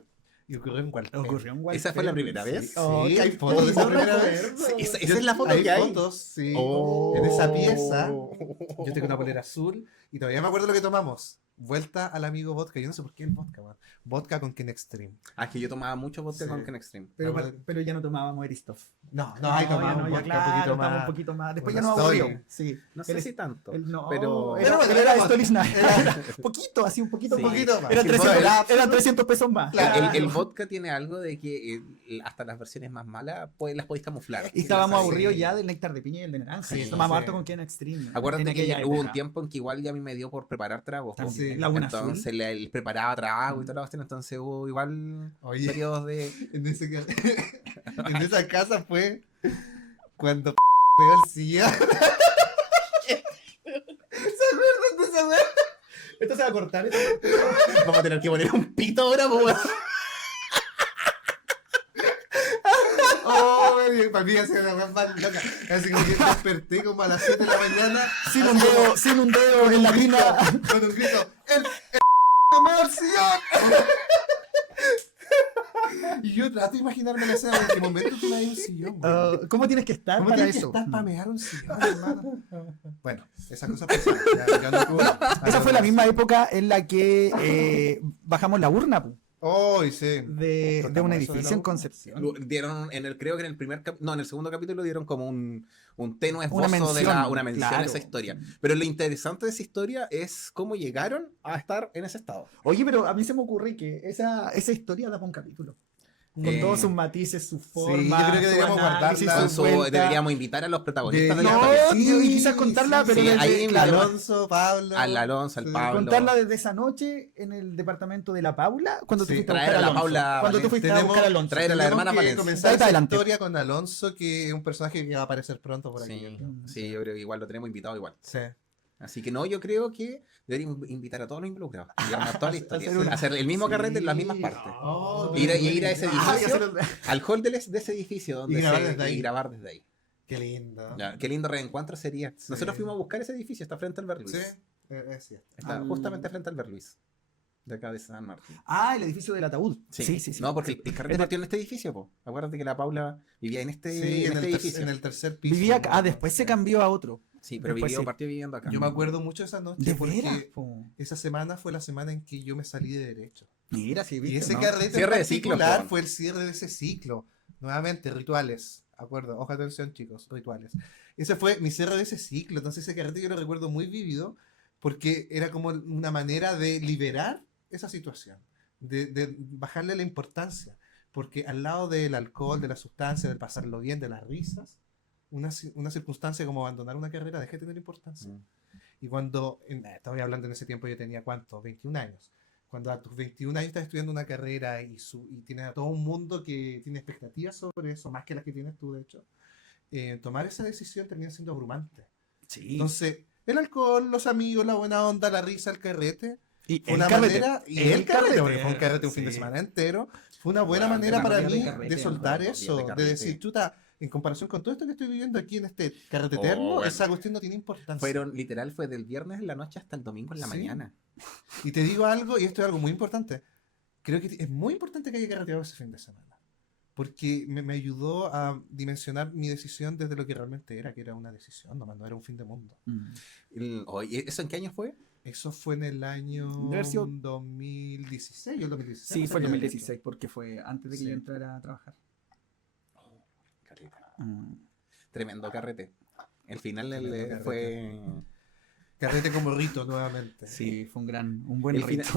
Y ocurrió en Walpen. Ocurrió un ¿Esa fue la primera vez? Oh, Sí, qué hay fotos de esa lindo primera recuerdo. vez. Sí, esa Yo- es la foto hay que hay. fotos, sí. Oh. En esa pieza, yo tengo una polera azul y todavía me acuerdo lo que tomamos. Vuelta al amigo vodka. Yo no sé por qué el vodka, man. Vodka con Ken Extreme. Ah, es que yo tomaba mucho vodka Sí. con Ken Extreme. Pero, Vamos a- pero ya no tomábamos Eristoff. No, ahí tomamos ya vodka claro, un poquito tomamos más. un poquito más. Después una ya nos story. aburrió. Sí. No sé El- si tanto. No, pero... era, Pero era era- Stories Night. era- Poquito, así un poquito Sí. más. Un poquito más. Eran El 300, vodka- eran 300 pesos más. Claro. El vodka tiene algo de que hasta las versiones más malas las podéis camuflar. Y estábamos Sí. aburridos ya del néctar de piña y el de naranja. Sí, y tomamos sí. harto con Ken Extreme. Acuérdate en que aquella hubo un época. tiempo en que igual ya a mí me dio por preparar tragos. po. También. Sí. Laguna Entonces Azul. le preparaba trago y toda la cuestión. Entonces hubo igual Oye, periodos de... en, en esa casa fue cuando pegó el sillón. ¿Se acuerdan de esa wea? Esto se va a cortar. Vamos a tener que poner un pito ahora, po, weón. Oh, para mí hace una wea más loca. Así como que desperté como a las 7 de la mañana. Sin un dedo en la crina. Con un grito. ¡El me el sillón! Y yo trato de imaginarme la escena. ¿En qué momento tú me das un sillón, güey? ¿Cómo tienes que estar ¿Cómo para tienes que eso? estar para mear un sillón, hermano? Bueno, esa cosa pasó. Ya no puedo. Esa fue la misma época en la que bajamos la urna pu, Oh, sí. de un ¿Contamos eso de edificio la en urna? Concepción. Dieron creo que en el en el segundo capítulo dieron como un tenue Una esbozo de mención, una mención a claro. esa historia. Pero lo interesante de esa historia es cómo llegaron a estar en ese estado. Oye, pero a mí se me ocurre que esa historia da para un capítulo. Con Eh, todos sus matices, sus yo formas, creo que su deberíamos análisis, guardarla. su Con su- vuelta. deberíamos invitar a los protagonistas de la No, historia. y quizás contarla, pero sí, desde- ahí claro, Alonso, Pablo. Al Alonso, al Sí. Pablo. contarla desde esa noche en el departamento de la Paula, cuando tú Sí, fuiste a traer buscar a la Alonso. Paula Cuando tú Valencia. fuiste a Tenemos- buscar a Alonso. traer a la Tenemos hermana que Valencia. comenzar Dale esta adelante. historia con Alonso, que es un personaje que va a aparecer pronto por aquí. Sí, sí, yo creo que igual lo tenemos invitado igual. Sí. Así que no, yo creo que deberíamos invitar a todos los involucrados. Digamos, a toda la historia. Hacer una- Hacer el mismo Sí. carrete en las mismas partes. Oh, Ir a ese Ah, ya edificio, se lo- al hall de ese edificio donde Y grabar desde ahí. y grabar desde ahí. Qué lindo. Ya, qué lindo reencuentro sería. Sí. Nosotros fuimos a buscar ese edificio, está frente al Berluis. Sí, es cierto. Está Al- justamente frente al Berluis. De acá de San Martín. Ah, el edificio del ataúd. Sí, sí, sí. No, porque el carrete partió en este edificio, po. Acuérdate que la Paula vivía en este, Sí, en en este el, edificio. en el tercer piso. Vivía, después se cambió a otro. Sí, pero después sí. partió viviendo acá. Yo me acuerdo mucho de esa noche ¿De porque veras? po? esa semana fue la semana en que yo me salí de derecho. Mira, sí, Y viste, ese ¿no? carrete Cierre en de ciclo, particular po. fue el cierre de ese ciclo. Nuevamente, rituales. Acuerdo, ojo, atención, chicos, rituales. Ese fue mi cierre de ese ciclo. Entonces ese carrete yo lo recuerdo muy vívido porque era como una manera de liberar esa situación, de bajarle la importancia. Porque al lado del alcohol, de la sustancia, del pasarlo bien, de las risas, una circunstancia como abandonar una carrera deja de tener importancia. Mm. Y cuando, estaba hablando en ese tiempo, yo tenía ¿cuánto? 21 años. Cuando a tus 21 años estás estudiando una carrera y tienes a todo un mundo que tiene expectativas sobre eso, más que las que tienes tú, de hecho, tomar esa decisión termina siendo abrumante. Sí. Entonces, el alcohol, los amigos, la buena onda, la risa, el carrete, y fue una manera, y el carrete, porque fue un carrete un fin de sí. semana entero, fue una buena Bueno, manera eran para dos días mí de carrete, de soltar ¿no? 2 días eso, de de carrete. decir, chuta, en comparación con todo esto que estoy viviendo aquí en este carrete Oh, eterno, bueno. esa cuestión no tiene importancia. Fue del viernes en la noche hasta el domingo en la Sí. mañana. Y te digo algo, y esto es algo muy importante. Creo que es muy importante que haya carreteado ese fin de semana. Porque me ayudó a dimensionar mi decisión desde lo que realmente era, que era una decisión, nomás no era un fin de mundo. Mm. Oye, ¿eso en qué año fue? Eso fue en el año Debe haber sido- 2016 o el 2016. Sí, no fue el sabía. 2016, porque fue antes de que Sí. yo entrara a trabajar. Caleta. Mm. Tremendo carrete. El final Tremendo carrete. fue... Carrete como rito nuevamente. Sí, fue un buen El final, rito.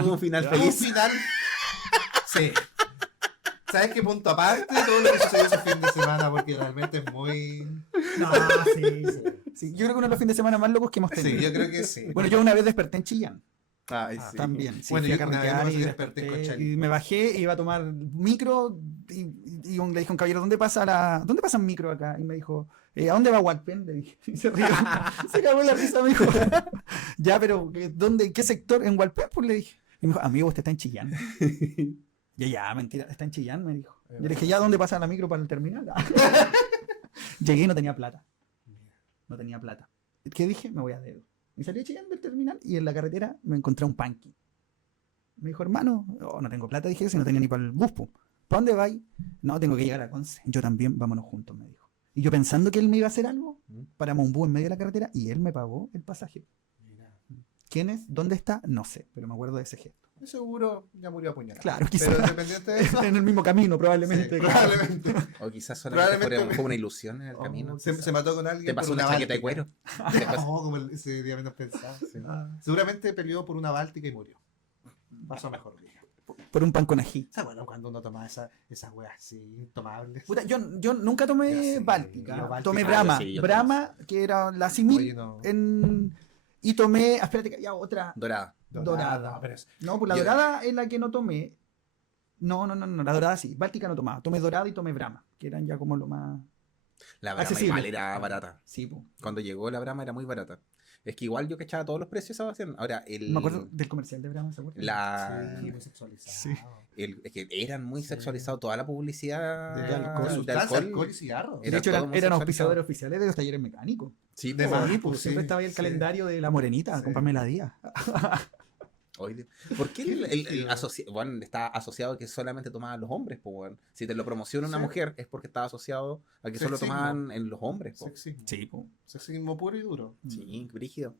tuvo un final Tuvo un feliz. final. Sí. ¿Sabes qué punto aparte? Todo lo que sucedió ese fin de semana, porque realmente es muy. No, sí, sí. Sí, yo creo que uno de los fines de semana más locos que hemos tenido. Sí, yo creo que sí. Bueno, yo una vez desperté en Chillán. Ay, Ah, sí. También. Sí, Bueno, fui a yo una vez carretear nomás y desperté en desperté, Conchalí. y me bajé, iba a tomar micro y le dije a un caballero, ¿dónde pasa un micro acá? Y me dijo, ¿a dónde va Walpen? Le dije. Y se rió. Se cagó en la risa, me dijo. Ya, pero ¿dónde? ¿En qué sector? ¿En Walpen? Pues le dije. Y me dijo, amigo, usted está en Chillán. Ya, mentira, está en Chillán, me dijo. Yo le dije, ¿ya dónde pasa la micro para el terminal? Llegué y no tenía plata. No tenía plata. ¿Qué dije? Me voy a dedo. Y salí a Chillán del terminal y en la carretera me encontré un punky. Me dijo, hermano, no tengo plata, dije, si no tenía ni para el bus. Po. ¿Para dónde vais? No, tengo que llegar a Conce. Yo también, vámonos juntos, me dijo. Y yo pensando que él me iba a hacer algo, paramos un bus en medio de la carretera y él me pagó el pasaje. Mira. ¿Quién es? ¿Dónde está? No sé, pero me acuerdo de ese gesto. De seguro ya murió apuñalado. Claro, quizás. Pero independiente de eso. En el mismo camino, probablemente. Sí, claro. probablemente. O quizás solamente Probablemente- fue una ilusión en el camino. Se mató con alguien. Te pasó por una chaqueta de báltica. cuero. No, como ese día menos pensado. Sí. Ah, Seguramente peleó por una báltica y murió. Pasó mejor día. por un pan con ají. O sea, bueno, cuando uno toma esas weas así, intomables. Puta, yo nunca tomé Ya sé, Báltica. yo Báltica. Tomé Ah, Brahma. sí, yo Brahma, que era la simil. Oye, no. Y tomé. Espérate, que había otra. Dorada. Dorada. No, pero es- No, pues la Yo- dorada es la que no tomé. No, la dorada sí. Báltica no tomaba. Tomé dorada y tomé Brahma, que eran ya como lo más. La Brahma Accesible. igual era barata. Sí, pues. Cuando llegó la Brahma era muy barata. Es que igual yo que echaba todos los precios esa ocasión. Ahora, Me acuerdo del comercial de Brahma, ¿se acuerdan? Sí, muy sexualizado. Sí. es que eran muy Sí. sexualizados toda la publicidad De alcohol. de sustancia, alcohol. alcohol y cigarros. Era De hecho, todo eran muy sexualizado. auspiciadores oficiales de los talleres mecánicos. Sí, De po. más. Sí, pues, sí, siempre estaba ahí el sí. calendario de la morenita, Sí. con Pamela Díaz. Oye, ¿por qué Qué el rígido. bueno, está asociado a que solamente tomaban los hombres? Po, weón? Si te lo promociona una Sí. mujer es porque estaba asociado a que solo Sexismo. tomaban en los hombres. Po. Sexismo. Sí, pues. Sexismo puro y duro. Sí, brígido.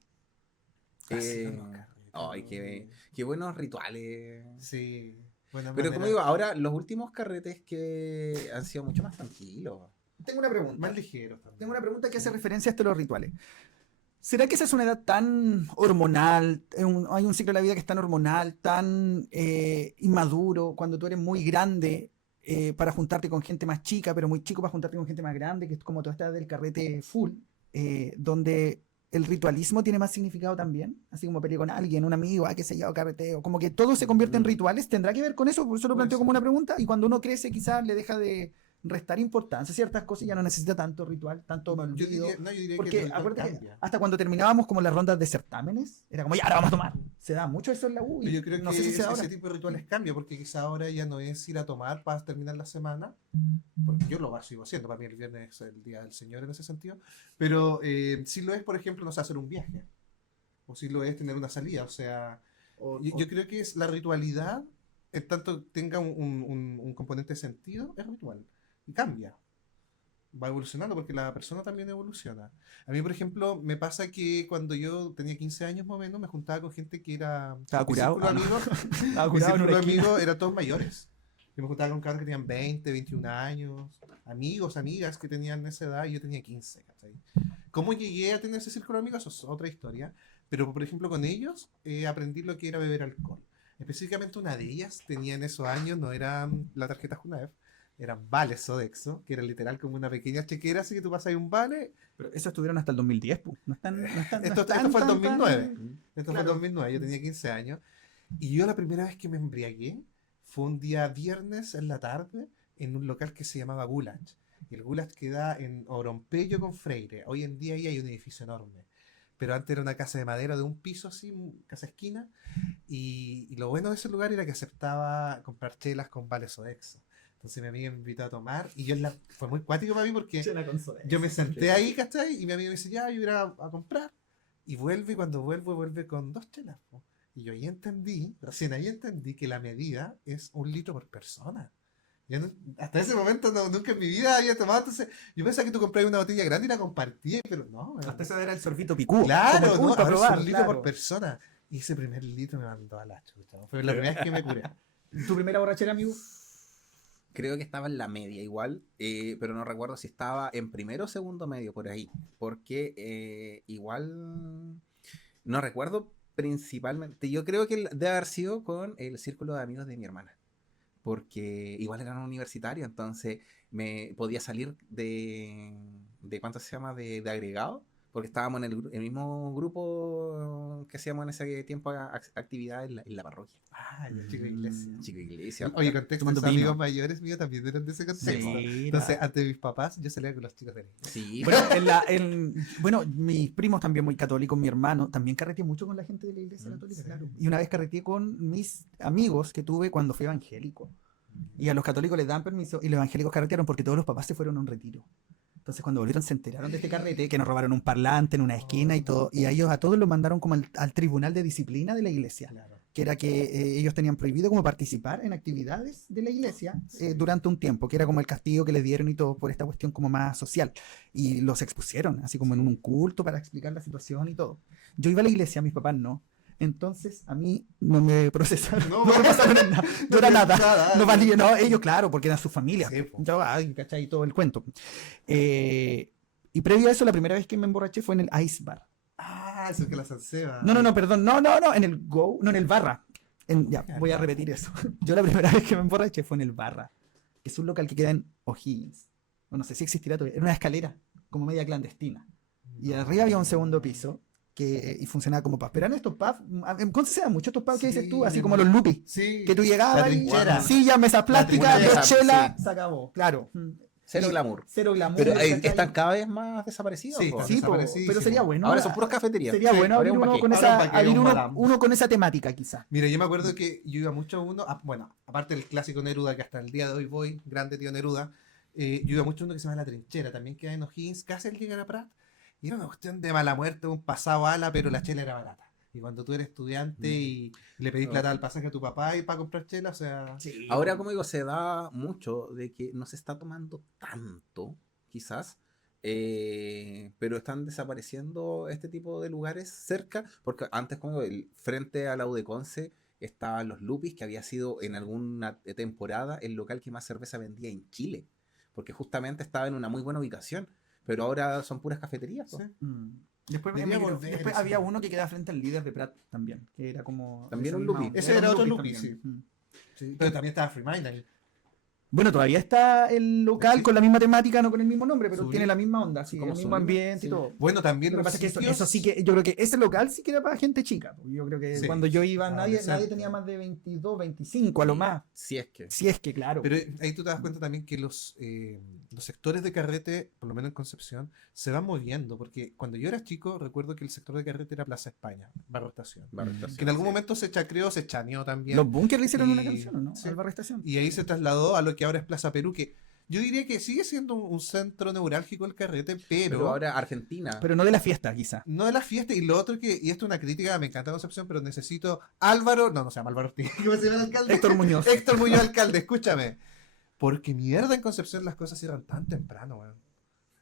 Así Eh, son los carretes, Ay, qué buenos rituales. Sí. Buena Pero manera. como digo, ahora los últimos carretes que han sido mucho más tranquilos. Tengo una pregunta. Más ligeros también. Tengo una pregunta que hace referencia a esto de los rituales. ¿Será que esa es una edad tan hormonal? Hay un ciclo de la vida que es tan hormonal, tan inmaduro, cuando tú eres muy grande para juntarte con gente más chica, pero muy chico para juntarte con gente más grande, que es como toda esta edad del carrete full, donde el ritualismo tiene más significado también, así como pelear con alguien, un amigo, qué sé yo, carreteo, como que todo se convierte en rituales. ¿Tendrá que ver con eso? Por eso lo Puede planteo ser. como una pregunta, y cuando uno crece quizás le deja de restar importancia a ciertas cosas y ya no necesita tanto ritual, tanto me Yo olvido. diría, no, yo diría que Porque el ritual acuérdate que cambia. hasta cuando terminábamos como las rondas de certámenes, era como, ya, ahora vamos a tomar. Se da mucho eso en la U. y Yo creo no que sé si se da ahora. ese tipo de rituales cambia, porque quizá ahora ya no es ir a tomar para terminar la semana, porque yo lo sigo haciendo, para mí el viernes es el día del Señor en ese sentido, pero sí lo es, por ejemplo, no sé, hacer un viaje, o sí lo es tener una salida, o sea, yo creo que es la ritualidad, en tanto tenga un componente de sentido, es ritual, y cambia. Va evolucionando porque la persona también evoluciona. A mí, por ejemplo, me pasa que cuando yo tenía 15 años más o menos, me juntaba con gente que era... ¿Estaba mi curado? círculo Ah, no. amigos, Estaba mi curado en círculo una esquina. amigos eran todos mayores. Yo me juntaba con cabros que tenían 20, 21 años, amigos, amigas que tenían esa edad y yo tenía 15. ¿Cachai? ¿Cómo llegué a tener ese círculo de amigos? Eso es otra historia. Pero, por ejemplo, con ellos aprendí lo que era beber alcohol. Específicamente una de ellas tenía en esos años, no era la tarjeta Junaef, eran vales Sodexo, que era literal como una pequeña chequera, así que tú pasas ahí un vale. Pero eso estuvieron hasta el 2010, pues. No están, Esto fue el 2009. Esto fue Claro. el 2009, yo tenía 15 años. Y yo la primera vez que me embriagué fue un día viernes en la tarde en un local que se llamaba Gulag. Y el Gulag queda en Orompeyo con Freire. Hoy en día ahí hay un edificio enorme. Pero antes era una casa de madera de un piso así, casa esquina. Y lo bueno de ese lugar era que aceptaba comprar chelas con vales Sodexo. Entonces mi amiga me invitó a tomar y fue muy cuático para mí porque yo me senté ahí, ¿cachai? Y mi amigo me dice, ya, yo voy a ir a comprar. Y vuelve, y cuando vuelve con 2 chelas. Po. Y yo ahí entendí, recién ahí entendí que la medida es 1 litro por persona. Hasta ese momento nunca en mi vida había tomado, entonces yo pensaba que tú comprabas una botella grande y la compartías, pero no. Hasta eso era el sorbito picú. Claro, como no, para ahora es probar, un litro claro. por persona. Y ese primer litro me mandó a la chucha. Fue la primera vez que me curé. ¿Tu primera borrachera, amigo? Creo que estaba en la media igual, pero no recuerdo si estaba en primero o segundo medio por ahí, porque igual no recuerdo principalmente. Yo creo que debe haber sido con el círculo de amigos de mi hermana, porque igual eran universitarios, entonces me podía salir de ¿cuánto se llama? De agregado, porque estábamos en el mismo grupo que hacíamos en ese tiempo actividades en la parroquia. Ah, el chico de iglesia. Chico de iglesia. Oye, contexto, Tomando mis vino. amigos mayores míos también eran de ese contexto. Sí, Entonces, ante mis papás, yo salía con los chicos de la iglesia. Sí, Bueno, mis primos también muy católicos, mi hermano, también carreteé mucho con la gente de la iglesia católica, sí. claro. Y una vez carreteé con mis amigos que tuve cuando fui evangélico. Y a los católicos les dan permiso y los evangélicos carretearon porque todos los papás se fueron a un retiro. Entonces cuando volvieron se enteraron de este carrete, que nos robaron un parlante en una esquina y todo. Y a todos los mandaron como al tribunal de disciplina de la iglesia. Claro. Que era que ellos tenían prohibido como participar en actividades de la iglesia durante un tiempo, que era como el castigo que les dieron y todo por esta cuestión como más social. Y los expusieron, así como en un culto para explicar la situación y todo. Yo iba a la iglesia, mis papás no. Entonces a mí no me procesaron, no me pasaron nada, no era nada, no valía, no, ellos claro, porque eran sus familias. Sí, po. Yo, ay, ¿cachai? Todo el cuento. Y previo a eso, la primera vez que me emborraché fue en el Ice Bar. Ah, eso es que la salseba. No, perdón, no, en el Go, no en el Barra. Ya, voy a repetir eso. Yo la primera vez que me emborraché fue en el Barra, que es un local que queda en O'Higgins. No sé si existirá todavía. Era una escalera, como media clandestina. Y arriba había un segundo piso y funcionaba como pub. Pero eran estos pubs, ¿cómo se llaman mucho estos pubs que dices tú? Así como los Lupis. Sí. Que tú llegabas La y trinchera. sillas, mesas plásticas, trinchera, dos chelas, sí. se acabó. Claro. cero glamour. Cero glamour. Pero ¿cachai? están cada vez más desaparecidos. Sí, po. están Sí, po, desaparecidísimo. pero sería bueno. Ahora son puras cafeterías. Sería Sí, bueno habría abrir un uno paquete. con Ahora esa, un paquete, abrir un uno, madame. uno con esa temática, quizá. Mira, yo me acuerdo que yo iba mucho a uno, bueno, aparte del clásico Neruda, que hasta el día de hoy voy, grande tío Neruda, yo iba mucho a uno que se llama La Trinchera, también queda en O'Higgins, casi al llegar a Prat, y era una cuestión de mala muerte, un pasado ala, pero la chela era barata. Y cuando tú eres estudiante y le pedís plata al pasaje a tu papá y para comprar chela, o sea... Sí. Ahora, como digo, se da mucho de que no se está tomando tanto, quizás, pero están desapareciendo este tipo de lugares cerca, porque antes, como digo, frente a la U de Conce estaban los Lupis, que había sido en alguna temporada el local que más cerveza vendía en Chile, porque justamente estaba en una muy buena ubicación, pero ahora son puras cafeterías. ¿no? Sí. Después, Debería volver después eso. había uno que quedaba frente al líder de Prat también, que era como... También esa un misma Lupi. onda. Ese era un otro Lupi Lupi, también. sí. Sí, pero también estaba Free Mind ahí. Bueno, todavía está el local Sí. con la misma temática, no con el mismo nombre, pero Sublime. tiene la misma onda, sí, Como el mismo Sublime, ambiente sí. y todo. Bueno, también Lo que los pasa es que sitios- eso sí que, yo creo que ese local sí que era para gente chica. Yo creo que Sí, cuando yo iba, nadie adolescente. tenía más de 22, 25 a lo más. Si es que. Si es que, claro. Pero ahí tú te das cuenta también que los sectores de carrete, por lo menos en Concepción, se van moviendo, porque cuando yo era chico, recuerdo que el sector de carrete era Plaza España, Barrio Estación. Que en algún momento se chacreó, se chaneó también. Los bunkers le hicieron una Y- canción, ¿o ¿no? sí. Al Barrio Estación. Y ahí se trasladó a lo que ahora es Plaza Perú, que yo diría que sigue siendo un centro neurálgico el carrete, Pero ahora Argentina. Pero no de la fiesta, quizá. no de la fiesta. Y lo otro que, y esto es una crítica, me encanta Concepción, pero necesito Álvaro, no se llama Álvaro Ortiz, ¿cómo se llama el alcalde? Héctor Muñoz. Héctor Muñoz, alcalde, escúchame. Porque mierda en Concepción las cosas cierran tan temprano, weón.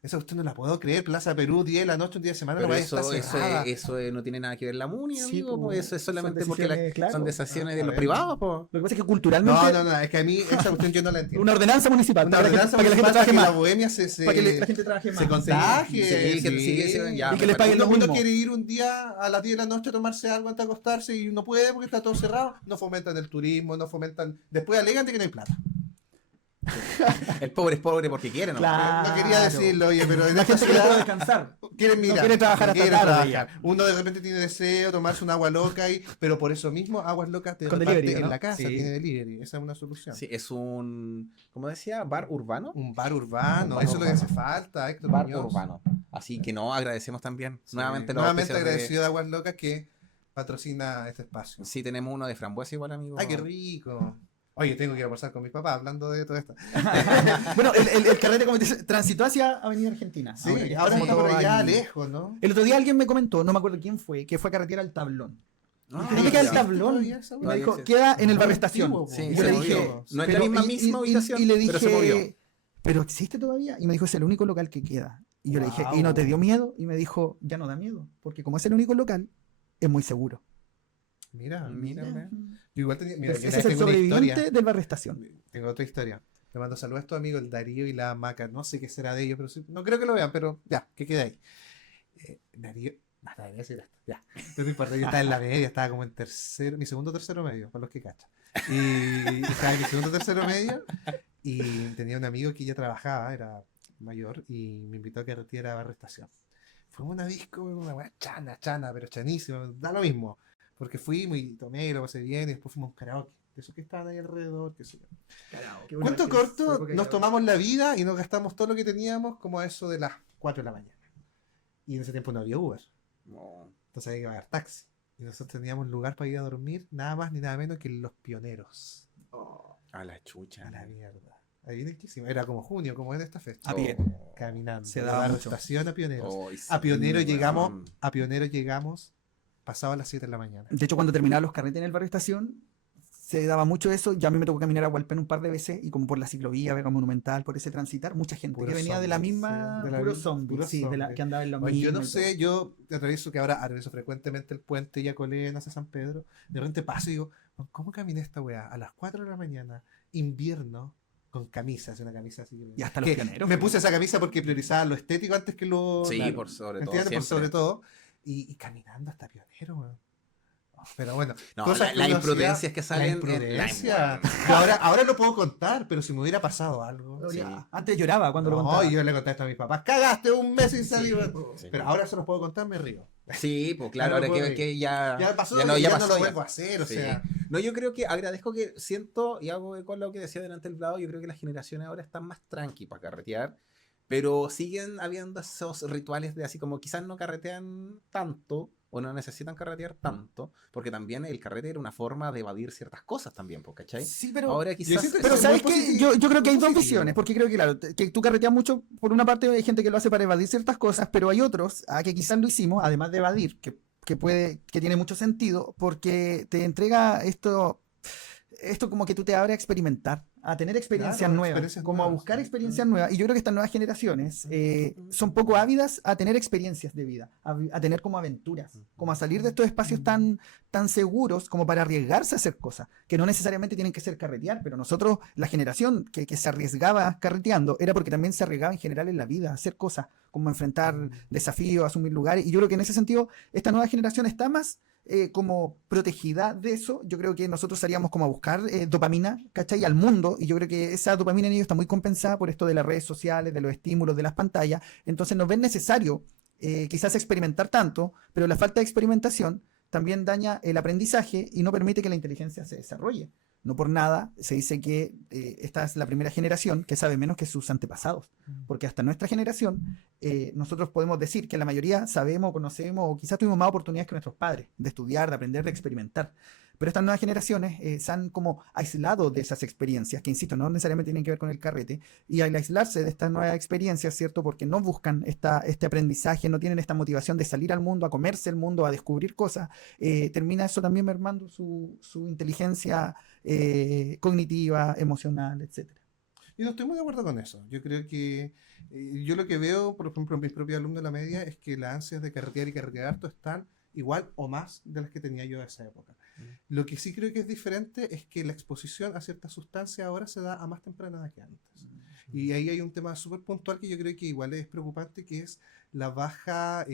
Esa usted no la puedo creer, Plaza Perú, 10 de la noche, un día de semana, Pero no vaya a estar cerrada. eso no tiene nada que ver la MUNI, Sí, amigo. po. Pues eso es solamente Son porque decisiones, claro. son decisiones de A los ver. privados, po. Lo que pasa es que culturalmente. No, es que a mí esa cuestión yo no la entiendo. Una ordenanza municipal. Una para que- ordenanza para que la gente municipal trabaje para que más. la bohemia se Para que la gente trabaje más. se contagie. Sí, que sí. sigue, ya, Y que les paguen lo Uno mismo. quiere ir un día a las 10 de la noche a tomarse algo antes de acostarse y no puede porque está todo cerrado. No fomentan el turismo, no fomentan. Después alegan de que no hay plata. El pobre es pobre porque quiere, ¿no? Claro. No quería decirlo, oye, pero en La esta gente que no puede ciudad descansar. quieren mirar. No quiere trabajar hasta quiere tarde trabajar. Uno de repente tiene deseo tomarse un agua loca, pero por eso mismo aguas locas te Con reparte delivery, en ¿no? la casa, Sí. tiene delivery. Esa es una solución. Sí, es un, ¿cómo decía? ¿Bar urbano? Un bar urbano, Un bar eso es lo que urbano. hace falta, Héctor Bar Muñoz. urbano. Así que no, agradecemos también. Sí. Nuevamente los Nuevamente auspiciadores agradecido de Aguas Locas que patrocina este espacio. Sí, tenemos uno de frambuesa igual, amigo. Ay, qué rico. Oye, tengo que ir a almorzar con mis papás hablando de todo esto. Bueno, el carrete, como te dice, transitó hacia Avenida Argentina. Sí, ya ahora como está por todo allá año. lejos, ¿no? El otro día alguien me comentó, no me acuerdo quién fue, que fue a carretear al Tablón. ¿Dónde queda el ya. tablón? Todavía esa Y me weá. dijo, sí. queda en el Muy barrio antiguo, Estación. po. Sí, Y yo se le movió. dije, No es la misma ubicación, y le pero se movió. dije, pero existe todavía. Y me dijo, es el único local que queda. Y yo le dije, ¿y no te Wow. dio miedo? Y me dijo, ya no da miedo, porque como es el único local, es muy seguro. Mira, Mira, mira. mira. Yo igual tenía, mira, Ese yo es una vez el tengo una sobreviviente historia. del barrio Estación. Tengo otra historia. Le mando saludos a estos amigos, el Darío y la Maca. No sé qué será de ellos, pero no creo que lo vean, pero ya, que quede ahí. Darío, basta de decir esto, ya. Pero no importa, yo estaba en la media, estaba como en tercero, mi segundo o tercero medio, para los que cachan. Y estaba en mi segundo o tercero medio y tenía un amigo que ya trabajaba, era mayor, y me invitó a que retira a Barrio Estación. Fuimos a una disco, una weá chana, pero chanísima, da lo mismo. Porque fuimos y tomé, lo pasé bien, y después fuimos a un karaoke. De esos que estaban ahí alrededor, qué sé yo. Cuento corto, nos tomamos la vida y nos gastamos todo lo que teníamos como a eso de las 4 de la mañana. Y en ese tiempo no había Uber. No. Entonces había que pagar taxi. Y nosotros teníamos lugar para ir a dormir, nada más ni nada menos que en Los Pioneros. A la chucha. A la mierda. Ahí riquísimo. Era como junio, como en esta fecha. A pie. Caminando. Se de daba la mucho. estación a Pioneros. Oh, y A sí, Pioneros weón. llegamos pasado a las 7 de la mañana. De hecho, cuando terminaban los carretes en el barrio Estación, se daba mucho eso. Ya a mí me tocó caminar a Hualpén un par de veces y como por la ciclovía, Vega Monumental, por ese transitar, mucha gente Puro que venía de la zombie, misma, sí, de la puro misma- zombie, puro sí, de la, zombie. que andaba en lo Oye, mismo. yo no y sé, todo. yo atravieso que ahora atravieso frecuentemente el puente Yacolén hacia San Pedro. De repente paso y digo, ¿cómo caminé esta weá? A las 4 de la mañana, invierno, con camisas, una camisa así. Y hasta los que pioneros. me puse esa camisa porque priorizaba lo estético antes que lo. Sí, la- por sobre ¿me todo. entiendes? Por siempre. sobre todo. Y caminando hasta Pionero, weón. Oh, pero bueno, No, cosas que las uno imprudencias hacía- que salen. La en imprudencia. Pero ahora lo puedo contar, pero si me hubiera pasado algo. Oye, Sí. Antes lloraba cuando lo No, contaba. y yo le conté esto a mis papás. Cagaste un mes sin salir. Sí. Pero ahora se los puedo contar, me río. Sí, pues claro, Ya no ahora puedo que, ir. que ya. Ya pasó, ya ya no, no, ya lo pasó. vuelvo a hacer, o Sí. sea. No, yo creo que agradezco que siento, y hago con lo que decía delante del lado, yo creo que las generaciones ahora están más tranqui para carretear, pero siguen habiendo esos rituales de así como quizás no carretean tanto o no necesitan carretear tanto, porque también el carrete era una forma de evadir ciertas cosas también, pues, ¿cachai? Sí, pero Ahora quizás... siento que Pero Eso es ¿sabes muy qué? positivo, Yo creo que hay muy dos positivo. visiones, porque creo que, claro, que tú carreteas mucho, por una parte hay gente que lo hace para evadir ciertas cosas, pero hay otros que quizás lo hicimos, además de evadir, que tiene mucho sentido, porque te entrega esto como que tú te abres a experimentar, a tener experiencias Claro, nuevas, experiencias como a nuevas, buscar sí. experiencias nuevas. Y yo creo que estas nuevas generaciones son poco ávidas a tener experiencias de vida, a tener como aventuras, como a salir de estos espacios tan seguros como para arriesgarse a hacer cosas, que no necesariamente tienen que ser carretear, pero nosotros, la generación que se arriesgaba carreteando, era porque también se arriesgaba en general en la vida, a hacer cosas, como enfrentar desafíos, asumir lugares. Y yo creo que en ese sentido, esta nueva generación está más como protegida de eso. Yo creo que nosotros salíamos como a buscar dopamina, ¿cachai? Al mundo, y yo creo que esa dopamina en ellos está muy compensada por esto de las redes sociales, de los estímulos, de las pantallas. Entonces nos ven necesario quizás experimentar tanto, pero la falta de experimentación también daña el aprendizaje y no permite que la inteligencia se desarrolle. No por nada se dice que esta es la primera generación que sabe menos que sus antepasados, porque hasta nuestra generación nosotros podemos decir que la mayoría sabemos, conocemos o quizás tuvimos más oportunidades que nuestros padres de estudiar, de aprender, de experimentar. Pero estas nuevas generaciones se han como aislado de esas experiencias, que insisto, no necesariamente tienen que ver con el carrete, y al aislarse de estas nuevas experiencias, ¿cierto? Porque no buscan este aprendizaje, no tienen esta motivación de salir al mundo, a comerse el mundo, a descubrir cosas, termina eso también mermando su inteligencia cognitiva, emocional, etcétera. Y no estoy muy de acuerdo con eso. Yo creo que yo lo que veo, por ejemplo, en mis propios alumnos de la media, es que las ansias de carretear y carretear harto están igual o más de las que tenía yo en esa época. Lo que sí creo que es diferente es que la exposición a ciertas sustancias ahora se da a más temprana edad que antes. Y ahí hay un tema súper puntual que yo creo que igual es preocupante, que es la baja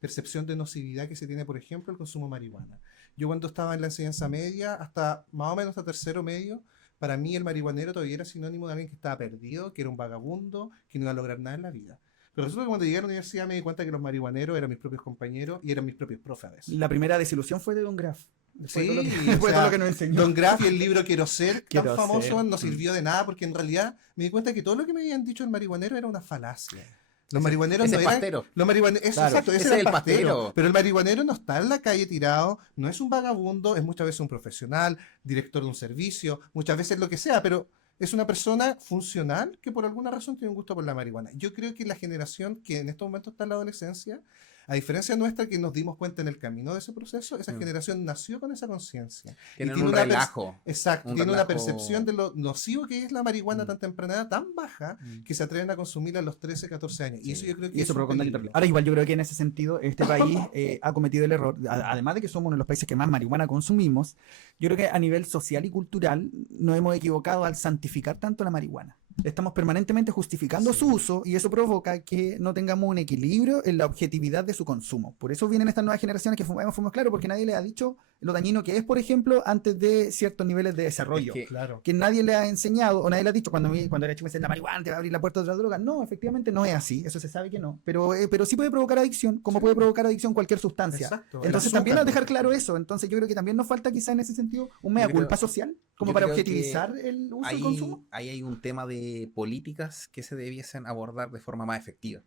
percepción de nocividad que se tiene, por ejemplo, el consumo de marihuana. Yo cuando estaba en la enseñanza media, hasta más o menos hasta tercero medio, para mí el marihuanero todavía era sinónimo de alguien que estaba perdido, que era un vagabundo, que no iba a lograr nada en la vida. Pero resulta que cuando llegué a la universidad me di cuenta que los marihuaneros eran mis propios compañeros y eran mis propios profes a veces. La primera desilusión fue de Don Graff. Después Sí, de todo lo que, o después de sea, todo lo que nos enseñó. Don Graff y el libro Quiero ser, Quiero tan famoso, ser. no sirvió de nada porque en realidad me di cuenta que todo lo que me habían dicho el marihuanero era una falacia. Los marihuaneros ese no es eran... pastero. Los marihuaneros, Claro, exacto, ese ese era es el el pastero. pastero. Pero el marihuanero no está en la calle tirado, no es un vagabundo, es muchas veces un profesional, director de un servicio, muchas veces lo que sea, pero es una persona funcional que por alguna razón tiene un gusto por la marihuana. Yo creo que la generación que en estos momentos está en la adolescencia A diferencia nuestra, que nos dimos cuenta en el camino de ese proceso, esa Mm. generación nació con esa conciencia. Y Tienen tiene un una relajo. Exacto, un tiene una relajo. percepción de lo nocivo que es la marihuana Mm. tan temprana edad, tan baja, Mm. que se atreven a consumirla a los 13, 14 años. Sí. Y eso yo creo que Y eso es un provoca un daño peligro. terrible. Ahora, igual yo creo que en ese sentido este país ha cometido el error, además de que somos uno de los países que más marihuana consumimos, yo creo que a nivel social y cultural nos hemos equivocado al santificar tanto la marihuana. Estamos permanentemente justificando Sí. su uso y eso provoca que no tengamos un equilibrio en la objetividad de su consumo. Por eso vienen estas nuevas generaciones que fumamos claro, porque nadie les ha dicho lo dañino que es, por ejemplo, antes de ciertos niveles de desarrollo. Es que Claro. Que nadie le ha enseñado o nadie le ha dicho cuando era chico me decían la marihuana te va a abrir la puerta de otra droga. No, efectivamente no es así, eso se sabe que no. Pero sí puede provocar adicción, como Sí. puede provocar adicción cualquier sustancia. Exacto. El Entonces azúcar, también al dejar por claro ejemplo. eso, entonces yo creo que también nos falta quizá en ese sentido un mea Yo creo- culpa social, como yo para creo que objetivizar el uso y ahí, consumo. ahí hay un tema de políticas que se debiesen abordar de forma más efectiva.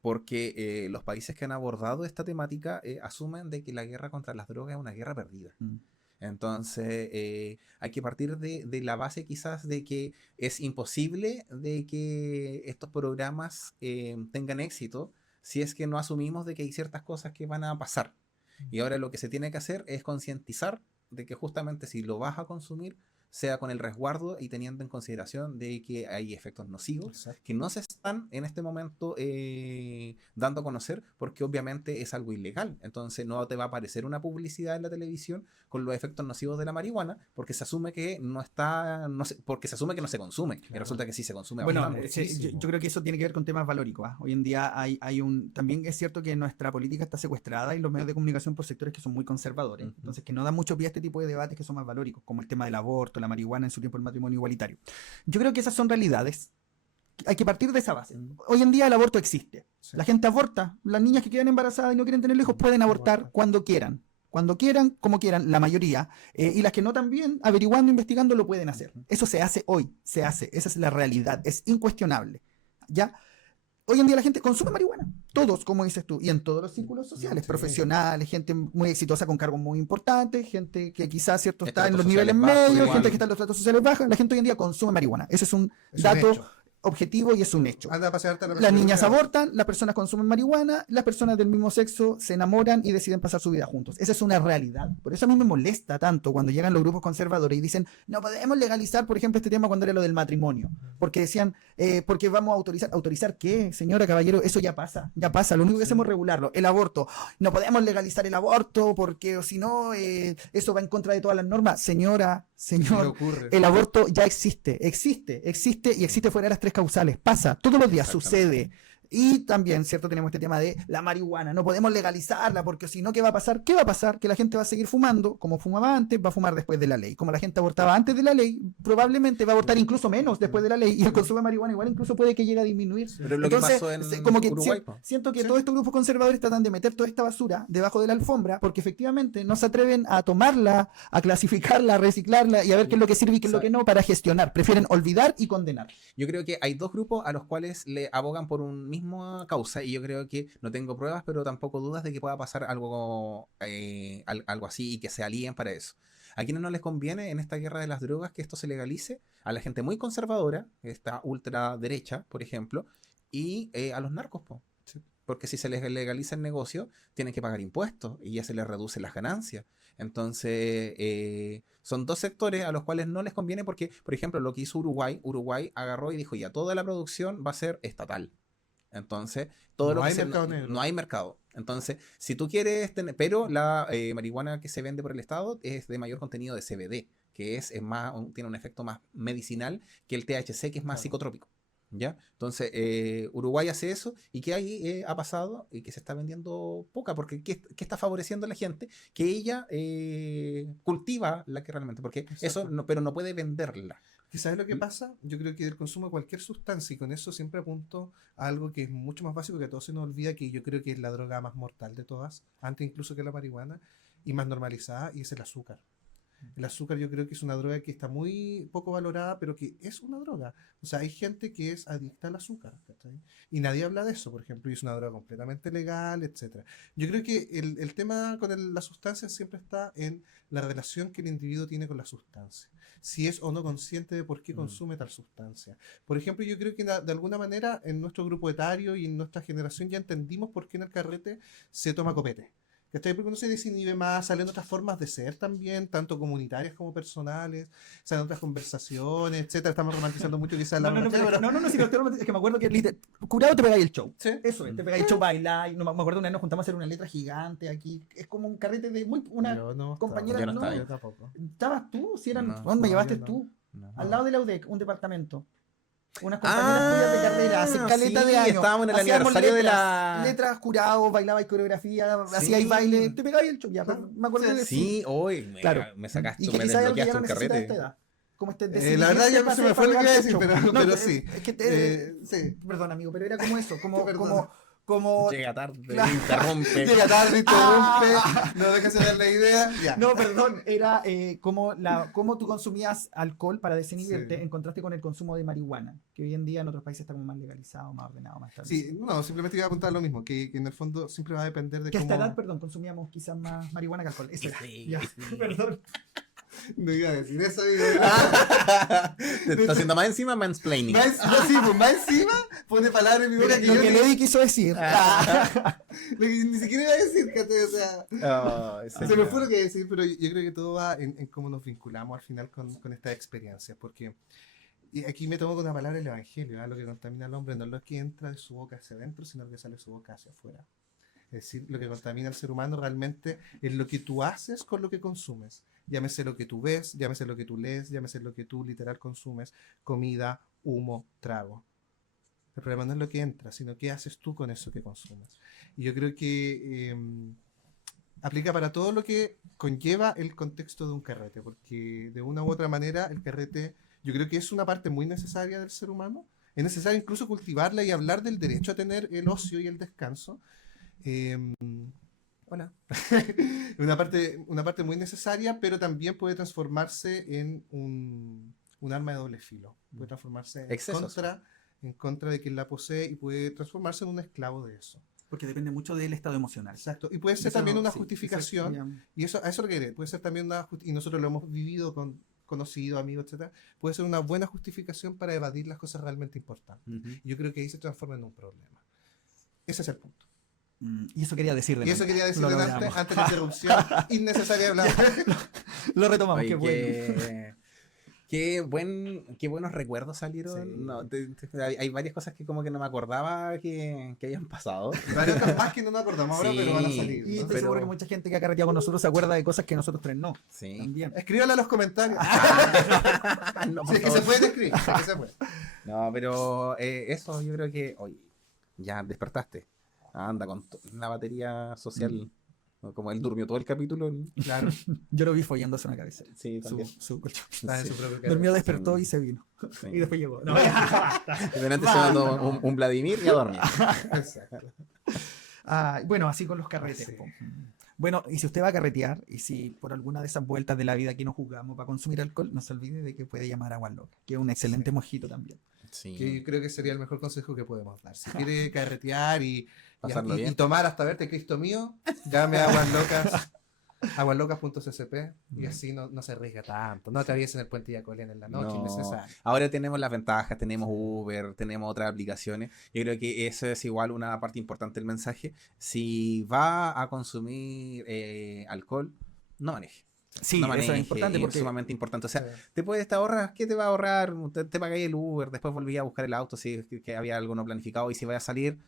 Porque los países que han abordado esta temática asumen de que la guerra contra las drogas es una guerra perdida. Mm. Entonces, hay que partir de la base quizás de que es imposible de que estos programas tengan éxito si es que no asumimos de que hay ciertas cosas que van a pasar. Y ahora lo que se tiene que hacer es concientizar de que justamente si lo vas a consumir, sea con el resguardo y teniendo en consideración de que hay efectos nocivos Exacto. que no se están en este momento dando a conocer porque obviamente es algo ilegal. Entonces no te va a aparecer una publicidad en la televisión con los efectos nocivos de la marihuana porque se asume que no está, porque se asume que no se consume. Y Claro. resulta que sí se consume Bueno, bastante. yo creo que eso tiene que ver con temas valóricos. Hoy en día también es cierto que nuestra política está secuestrada y los medios de comunicación por sectores que son muy conservadores. Ujú. Entonces, que no dan mucho pie a este tipo de debates que son más valóricos, como el tema del aborto, la marihuana, en su tiempo el matrimonio igualitario. Yo creo que esas son realidades. Hay que partir de esa base. Hoy en día el aborto existe. Sí. La gente aborta. Las niñas que quedan embarazadas y no quieren tener hijos pueden abortar Abortan. cuando quieran. Cuando quieran, como quieran, la mayoría. Y las que no también, averiguando, investigando, lo pueden hacer. Eso se hace hoy, se hace. Esa es la realidad, es incuestionable. ¿Ya? Hoy en día la gente consume marihuana. Todos, como dices tú, y en todos los círculos sociales, Sí. profesionales, gente muy exitosa con cargos muy importantes, gente que quizás cierto está en Estratos los niveles sociales bajos, medios, igual. gente que está en los tratos sociales bajos. La gente hoy en día consume marihuana. Ese es un Es un dato hecho. objetivo y es un hecho. Anda a pasearte a la Las niñas persona. abortan, las personas consumen marihuana, las personas del mismo sexo se enamoran y deciden pasar su vida juntos. Esa es una realidad. Por eso a mí me molesta tanto cuando llegan los grupos conservadores y dicen, no podemos legalizar, por ejemplo, este tema cuando era lo del matrimonio. Porque decían, porque vamos a autorizar. ¿Autorizar qué, señora caballero? Eso ya pasa, ya pasa. Lo único que hacemos es regularlo. El aborto. No podemos legalizar el aborto porque o si no, eso va en contra de todas las normas. Señora, ¿Qué le señor, ocurre? el aborto ya existe y existe fuera de las tres causales. Pasa, todos los días Exactamente. sucede. Y también, ¿cierto? Tenemos este tema de la marihuana. No podemos legalizarla porque si no, ¿qué va a pasar? ¿Qué va a pasar? Que la gente va a seguir fumando. Como fumaba antes, va a fumar después de la ley. Como la gente abortaba antes de la ley, probablemente va a abortar incluso menos después de la ley. Y el consumo de marihuana igual incluso puede que llegue a disminuir. Pero es lo que Entonces, pasó en como que Uruguay. po. siento que Sí. todos estos grupos conservadores tratan de meter toda esta basura debajo de la alfombra porque efectivamente no se atreven a tomarla, a clasificarla, a reciclarla y a ver qué es lo que sirve y qué es lo que no para gestionar. Prefieren olvidar y condenar. Yo creo que hay dos grupos a los cuales le abogan por una misma causa y yo creo que no tengo pruebas, pero tampoco dudas de que pueda pasar algo, algo así y que se alíen para eso. A quienes no les conviene en esta guerra de las drogas que esto se legalice, a la gente muy conservadora, esta ultraderecha, por ejemplo, y a los narcos, po. Porque si se les legaliza el negocio, tienen que pagar impuestos y ya se les reducen las ganancias. Entonces, son dos sectores a los cuales no les conviene porque, por ejemplo, lo que hizo Uruguay agarró y dijo, ya, toda la producción va a ser estatal. Entonces, todo No lo que hay mercado no, negro. no hay mercado. Entonces, si tú quieres tener, pero la marihuana que se vende por el Estado es de mayor contenido de CBD, que es más, tiene un efecto más medicinal que el THC, que es más Claro. psicotrópico. ¿Ya? Entonces, Uruguay hace eso y ¿qué ahí ha pasado? Y que se está vendiendo poca, porque ¿qué está favoreciendo a la gente? Que ella cultiva la que realmente, porque Exacto. eso no, pero no puede venderla. ¿Y sabes lo que pasa? Yo creo que el consumo de cualquier sustancia, y con eso siempre apunto a algo que es mucho más básico, que a todos se nos olvida, que yo creo que es la droga más mortal de todas, antes incluso que la marihuana, y más normalizada, y es el azúcar. El azúcar yo creo que es una droga que está muy poco valorada, pero que es una droga. O sea, hay gente que es adicta al azúcar, ¿cachai? Y nadie habla de eso, por ejemplo, y es una droga completamente legal, etcétera. Yo creo que el tema con la sustancia siempre está en la relación que el individuo tiene con la sustancia. Si es o no consciente de por qué consume tal sustancia. Por ejemplo, yo creo que de alguna manera en nuestro grupo etario y en nuestra generación ya entendimos por qué en el carrete se toma copete. ¿Cachai? Porque uno se desinhibe más, salen otras formas de ser también, tanto comunitarias como personales, salen otras conversaciones, etcétera. Estamos romantizando mucho quizás la sí, es que me acuerdo que curado te pegáis el show. ¿Sí? Eso es, te pegáis el show, bailar. No me acuerdo una vez nos juntamos a hacer una letra gigante aquí. Es como un carrete de una Yo no compañera. Yo no estaba. Yo tampoco. ¿Estabas tú? Si eran, No, ¿dónde me llevaste yo no. tú? No. Al lado de la UDEC, un departamento. Unas compañeras tuyas de carrera, hace caleta sí, de años. estábamos en el Hacíamos aniversario de la... letras, jurados, bailabais coreografía, Sí. hacíais baile, te pegabais el show. Ya, me acuerdo de Sí, hoy Claro. me sacaste, Y que me quizás algo que ya desbloqueaste no un necesita esta carrete. edad. Como este La verdad ya para se me fue lo que iba a pagar decir, show. pero No, sí. Es que Sí. perdón, amigo, pero era como eso, como Perdón. Llega tarde, Claro. interrumpe. Llega tarde, interrumpe, no deja de dar la idea. Ya. No, perdón, era cómo tú consumías alcohol para desinhibirte Sí. en contraste con el consumo de marihuana, que hoy en día en otros países está como más legalizado, más ordenado, más establecido. Sí, no, simplemente iba a apuntar lo mismo, que en el fondo siempre va a depender de Que a esta cómo... edad, perdón, consumíamos quizás más marihuana que alcohol. Eso era. Sí, Ya, sí. perdón. No iba a decir eso, Te está haciendo más encima mansplaining. más encima pone palabras en mi boca que Lo yo que Lady quiso decir. lo que ni siquiera iba a decir, ¿cachai? O sea... Sí, Se me fue lo que decir, pero yo creo que todo va en cómo nos vinculamos al final con estas experiencias, porque y aquí me tomo con una palabra el evangelio, ¿ah? Lo que contamina al hombre no es lo que entra de su boca hacia adentro, sino lo que sale de su boca hacia afuera. Es decir, lo que contamina al ser humano realmente es lo que tú haces con lo que consumes. Llámese lo que tú ves, llámese lo que tú lees, llámese lo que tú literal consumes, comida, humo, trago. El problema no es lo que entra, sino qué haces tú con eso que consumes. Y yo creo que aplica para todo lo que conlleva el contexto de un carrete, porque de una u otra manera el carrete yo creo que es una parte muy necesaria del ser humano. Es necesario incluso cultivarla y hablar del derecho a tener el ocio y el descanso. Hola. una parte muy necesaria, pero también puede transformarse en un arma de doble filo. Puede transformarse en contra de quien la posee y puede transformarse en un esclavo de eso. Porque depende mucho del estado emocional. Exacto. Y puede ser Eso también una sí, justificación. eso Y eso, a eso lo que puede ser también y nosotros lo hemos vivido con conocidos, amigos, etcétera, puede ser una buena justificación para evadir las cosas realmente importantes. Y yo creo que ahí se transforma en un problema. Ese es el punto. Y eso quería decir Y eso quería decir Lo delante, logramos. antes de la interrupción innecesaria de hablar. Lo retomamos, Oye, qué bueno. qué buenos recuerdos salieron. Sí. No, hay varias cosas que como que no me acordaba que hayan pasado. Hay otras más que no nos acordamos ahora, Sí. pero van a salir. Y ¿no? estoy Pero- seguro que mucha gente que ha carreteado con nosotros se acuerda de cosas que nosotros tres no. Sí. También. Escríbalo en los comentarios. No, Si por es que se favor. puede escribir. Si es que se puede. No, pero eso yo creo que hoy ya despertaste. Anda con la batería social. ¿No? Como él durmió todo el capítulo. Claro. Yo lo vi follándose una cabeza. Sí, también. Su colchón. Está en su propio cabeza. Durmió, despertó y se vino. Sí. Y después llegó. No, Y delante se mandó un Vladimir y a dormir. Exacto. bueno, así con los carretes. Sí. Po. Bueno, y si usted va a carretear, y si por alguna de esas vueltas de la vida que nos jugamos para consumir alcohol, no se olvide de que puede llamar a Agua Loca, que es un excelente mojito también. Sí. Que yo creo que sería el mejor consejo que podemos dar. Si quiere carretear y Pasarlo bien. tomar hasta verte, Cristo mío, llame a Aguas Locas, aguaslocas.ccp y así no se arriesga tanto. No atraviesen el puente Yacolén en la noche, No. innecesario. Ahora tenemos las ventajas, tenemos Uber, tenemos otras aplicaciones. Yo creo que eso es igual una parte importante del mensaje. Si va a consumir alcohol, no maneje. Sí, No eso maneje, es importante porque sumamente importante. O sea, Sí. te puedes te ahorras, ¿qué te va a ahorrar? Te pagáis el Uber, después volví a buscar el auto si es que había algo no planificado y si vaya a salir,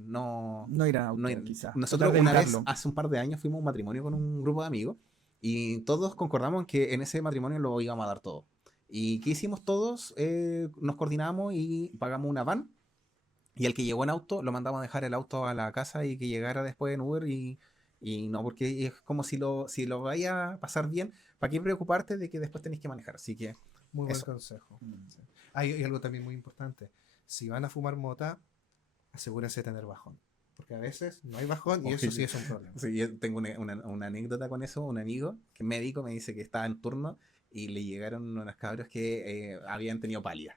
no no irá a auto, no ir- quizás. Nosotros Tratar de una vez, evitarlo. hace un par de años, fuimos a un matrimonio con un grupo de amigos y todos concordamos en que en ese matrimonio lo íbamos a dar todo. ¿Y qué hicimos todos? Nos coordinamos y pagamos una van y al que llegó en auto lo mandamos a dejar el auto a la casa y que llegara después en Uber y no, porque es como si lo vaya a pasar bien, ¿para qué preocuparte de que después tenés que manejar? Así que Muy buen Eso. consejo. Sí. Hay algo también muy importante. Si van a fumar mota, asegúrense de tener bajón. porque a veces no hay bajón y eso sí es un problema. Sí, yo tengo una anécdota con eso. Un amigo, que es médico, me dice que estaba en turno y le llegaron unos cabros que habían tenido pálida.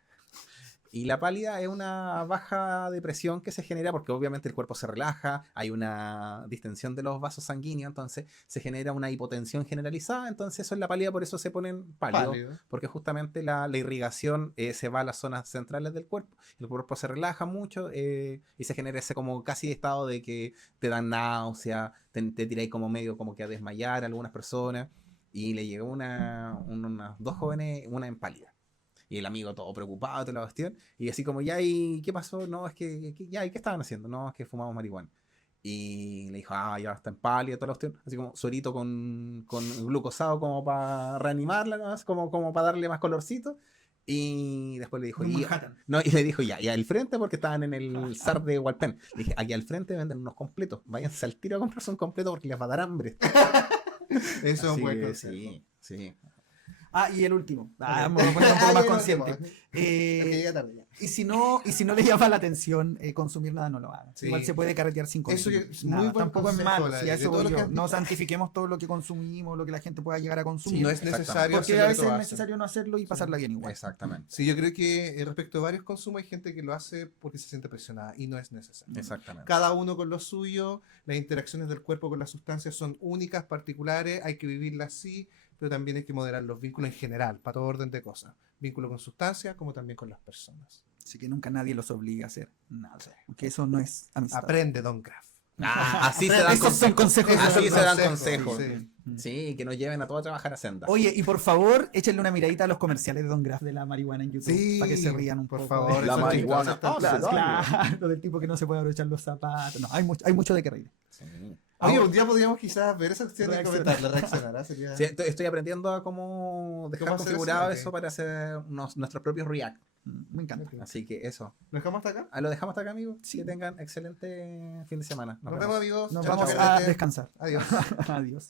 Y la pálida es una baja de presión que se genera porque obviamente el cuerpo se relaja, hay una distensión de los vasos sanguíneos, entonces se genera una hipotensión generalizada, entonces eso es la pálida, por eso se ponen pálidos, porque justamente la irrigación se va a las zonas centrales del cuerpo, el cuerpo se relaja mucho y se genera ese como casi estado de que te dan náusea, te tiráis como medio como que a desmayar a algunas personas, y le llegó unas dos jóvenes, una en pálida. Y el amigo todo preocupado, toda la cuestión. Y así como, ya, ¿y qué pasó? No, es que ya, ¿y qué estaban haciendo? No, es que fumamos marihuana. Y le dijo, ya está en pálida, toda la cuestión. Así como suerito con glucosado como para reanimarla, ¿no? Como para darle más colorcito. Y después le dijo, y le dijo, ya al frente, porque estaban en el SAR de Hualpén. Le dije, aquí al frente venden unos completos. Váyanse al tiro a comprarse un completo porque les va a dar hambre. Eso es un buen consejo. Sí. Y el último. Vamos a poner un poco más consciente. Y si no les llama la atención consumir nada, no lo hagan. Sí. Igual se puede carretear sin consumir. Eso es muy buen tampoco consejo, es malo. la, Si a eso lo no santifiquemos todo lo que consumimos, lo que la gente pueda llegar a consumir. Sí, no es necesario. Porque a veces es necesario no hacerlo y pasarla bien igual. Exactamente. Sí, yo creo que respecto a varios consumos hay gente que lo hace porque se siente presionada y no es necesario. Exactamente. Cada uno con lo suyo, las interacciones del cuerpo con las sustancias son únicas, particulares, hay que vivirlas así, pero también hay que moderar los vínculos en general, para todo orden de cosas. Vínculo con sustancias como también con las personas. Así que nunca nadie los obliga a hacer nada. Porque eso no es amistad. Aprende, Don Graff. Así se dan Esos son consejos. Así se dan consejos. Sí, que nos lleven a todos a trabajar a senda. Oye, y por favor, échenle una miradita a los comerciales de Don Graff de la marihuana en YouTube. Sí, para que se rían un por poco. favor. La marihuana. Claro, del tipo que no se puede abrochar los zapatos. No, hay mucho de qué reír. Sí. Oye, un día podríamos quizás ver esa opción y comentarla, reaccionar. Sería... Sí, estoy aprendiendo a cómo dejar configurado eso para hacer nuestros propios React. Me encanta. Así que eso. ¿Lo dejamos hasta acá? Lo dejamos hasta acá, amigos. Sí. Que tengan excelente fin de semana. Nos vemos, amigos. Nos vamos a descansar. Adiós. Adiós.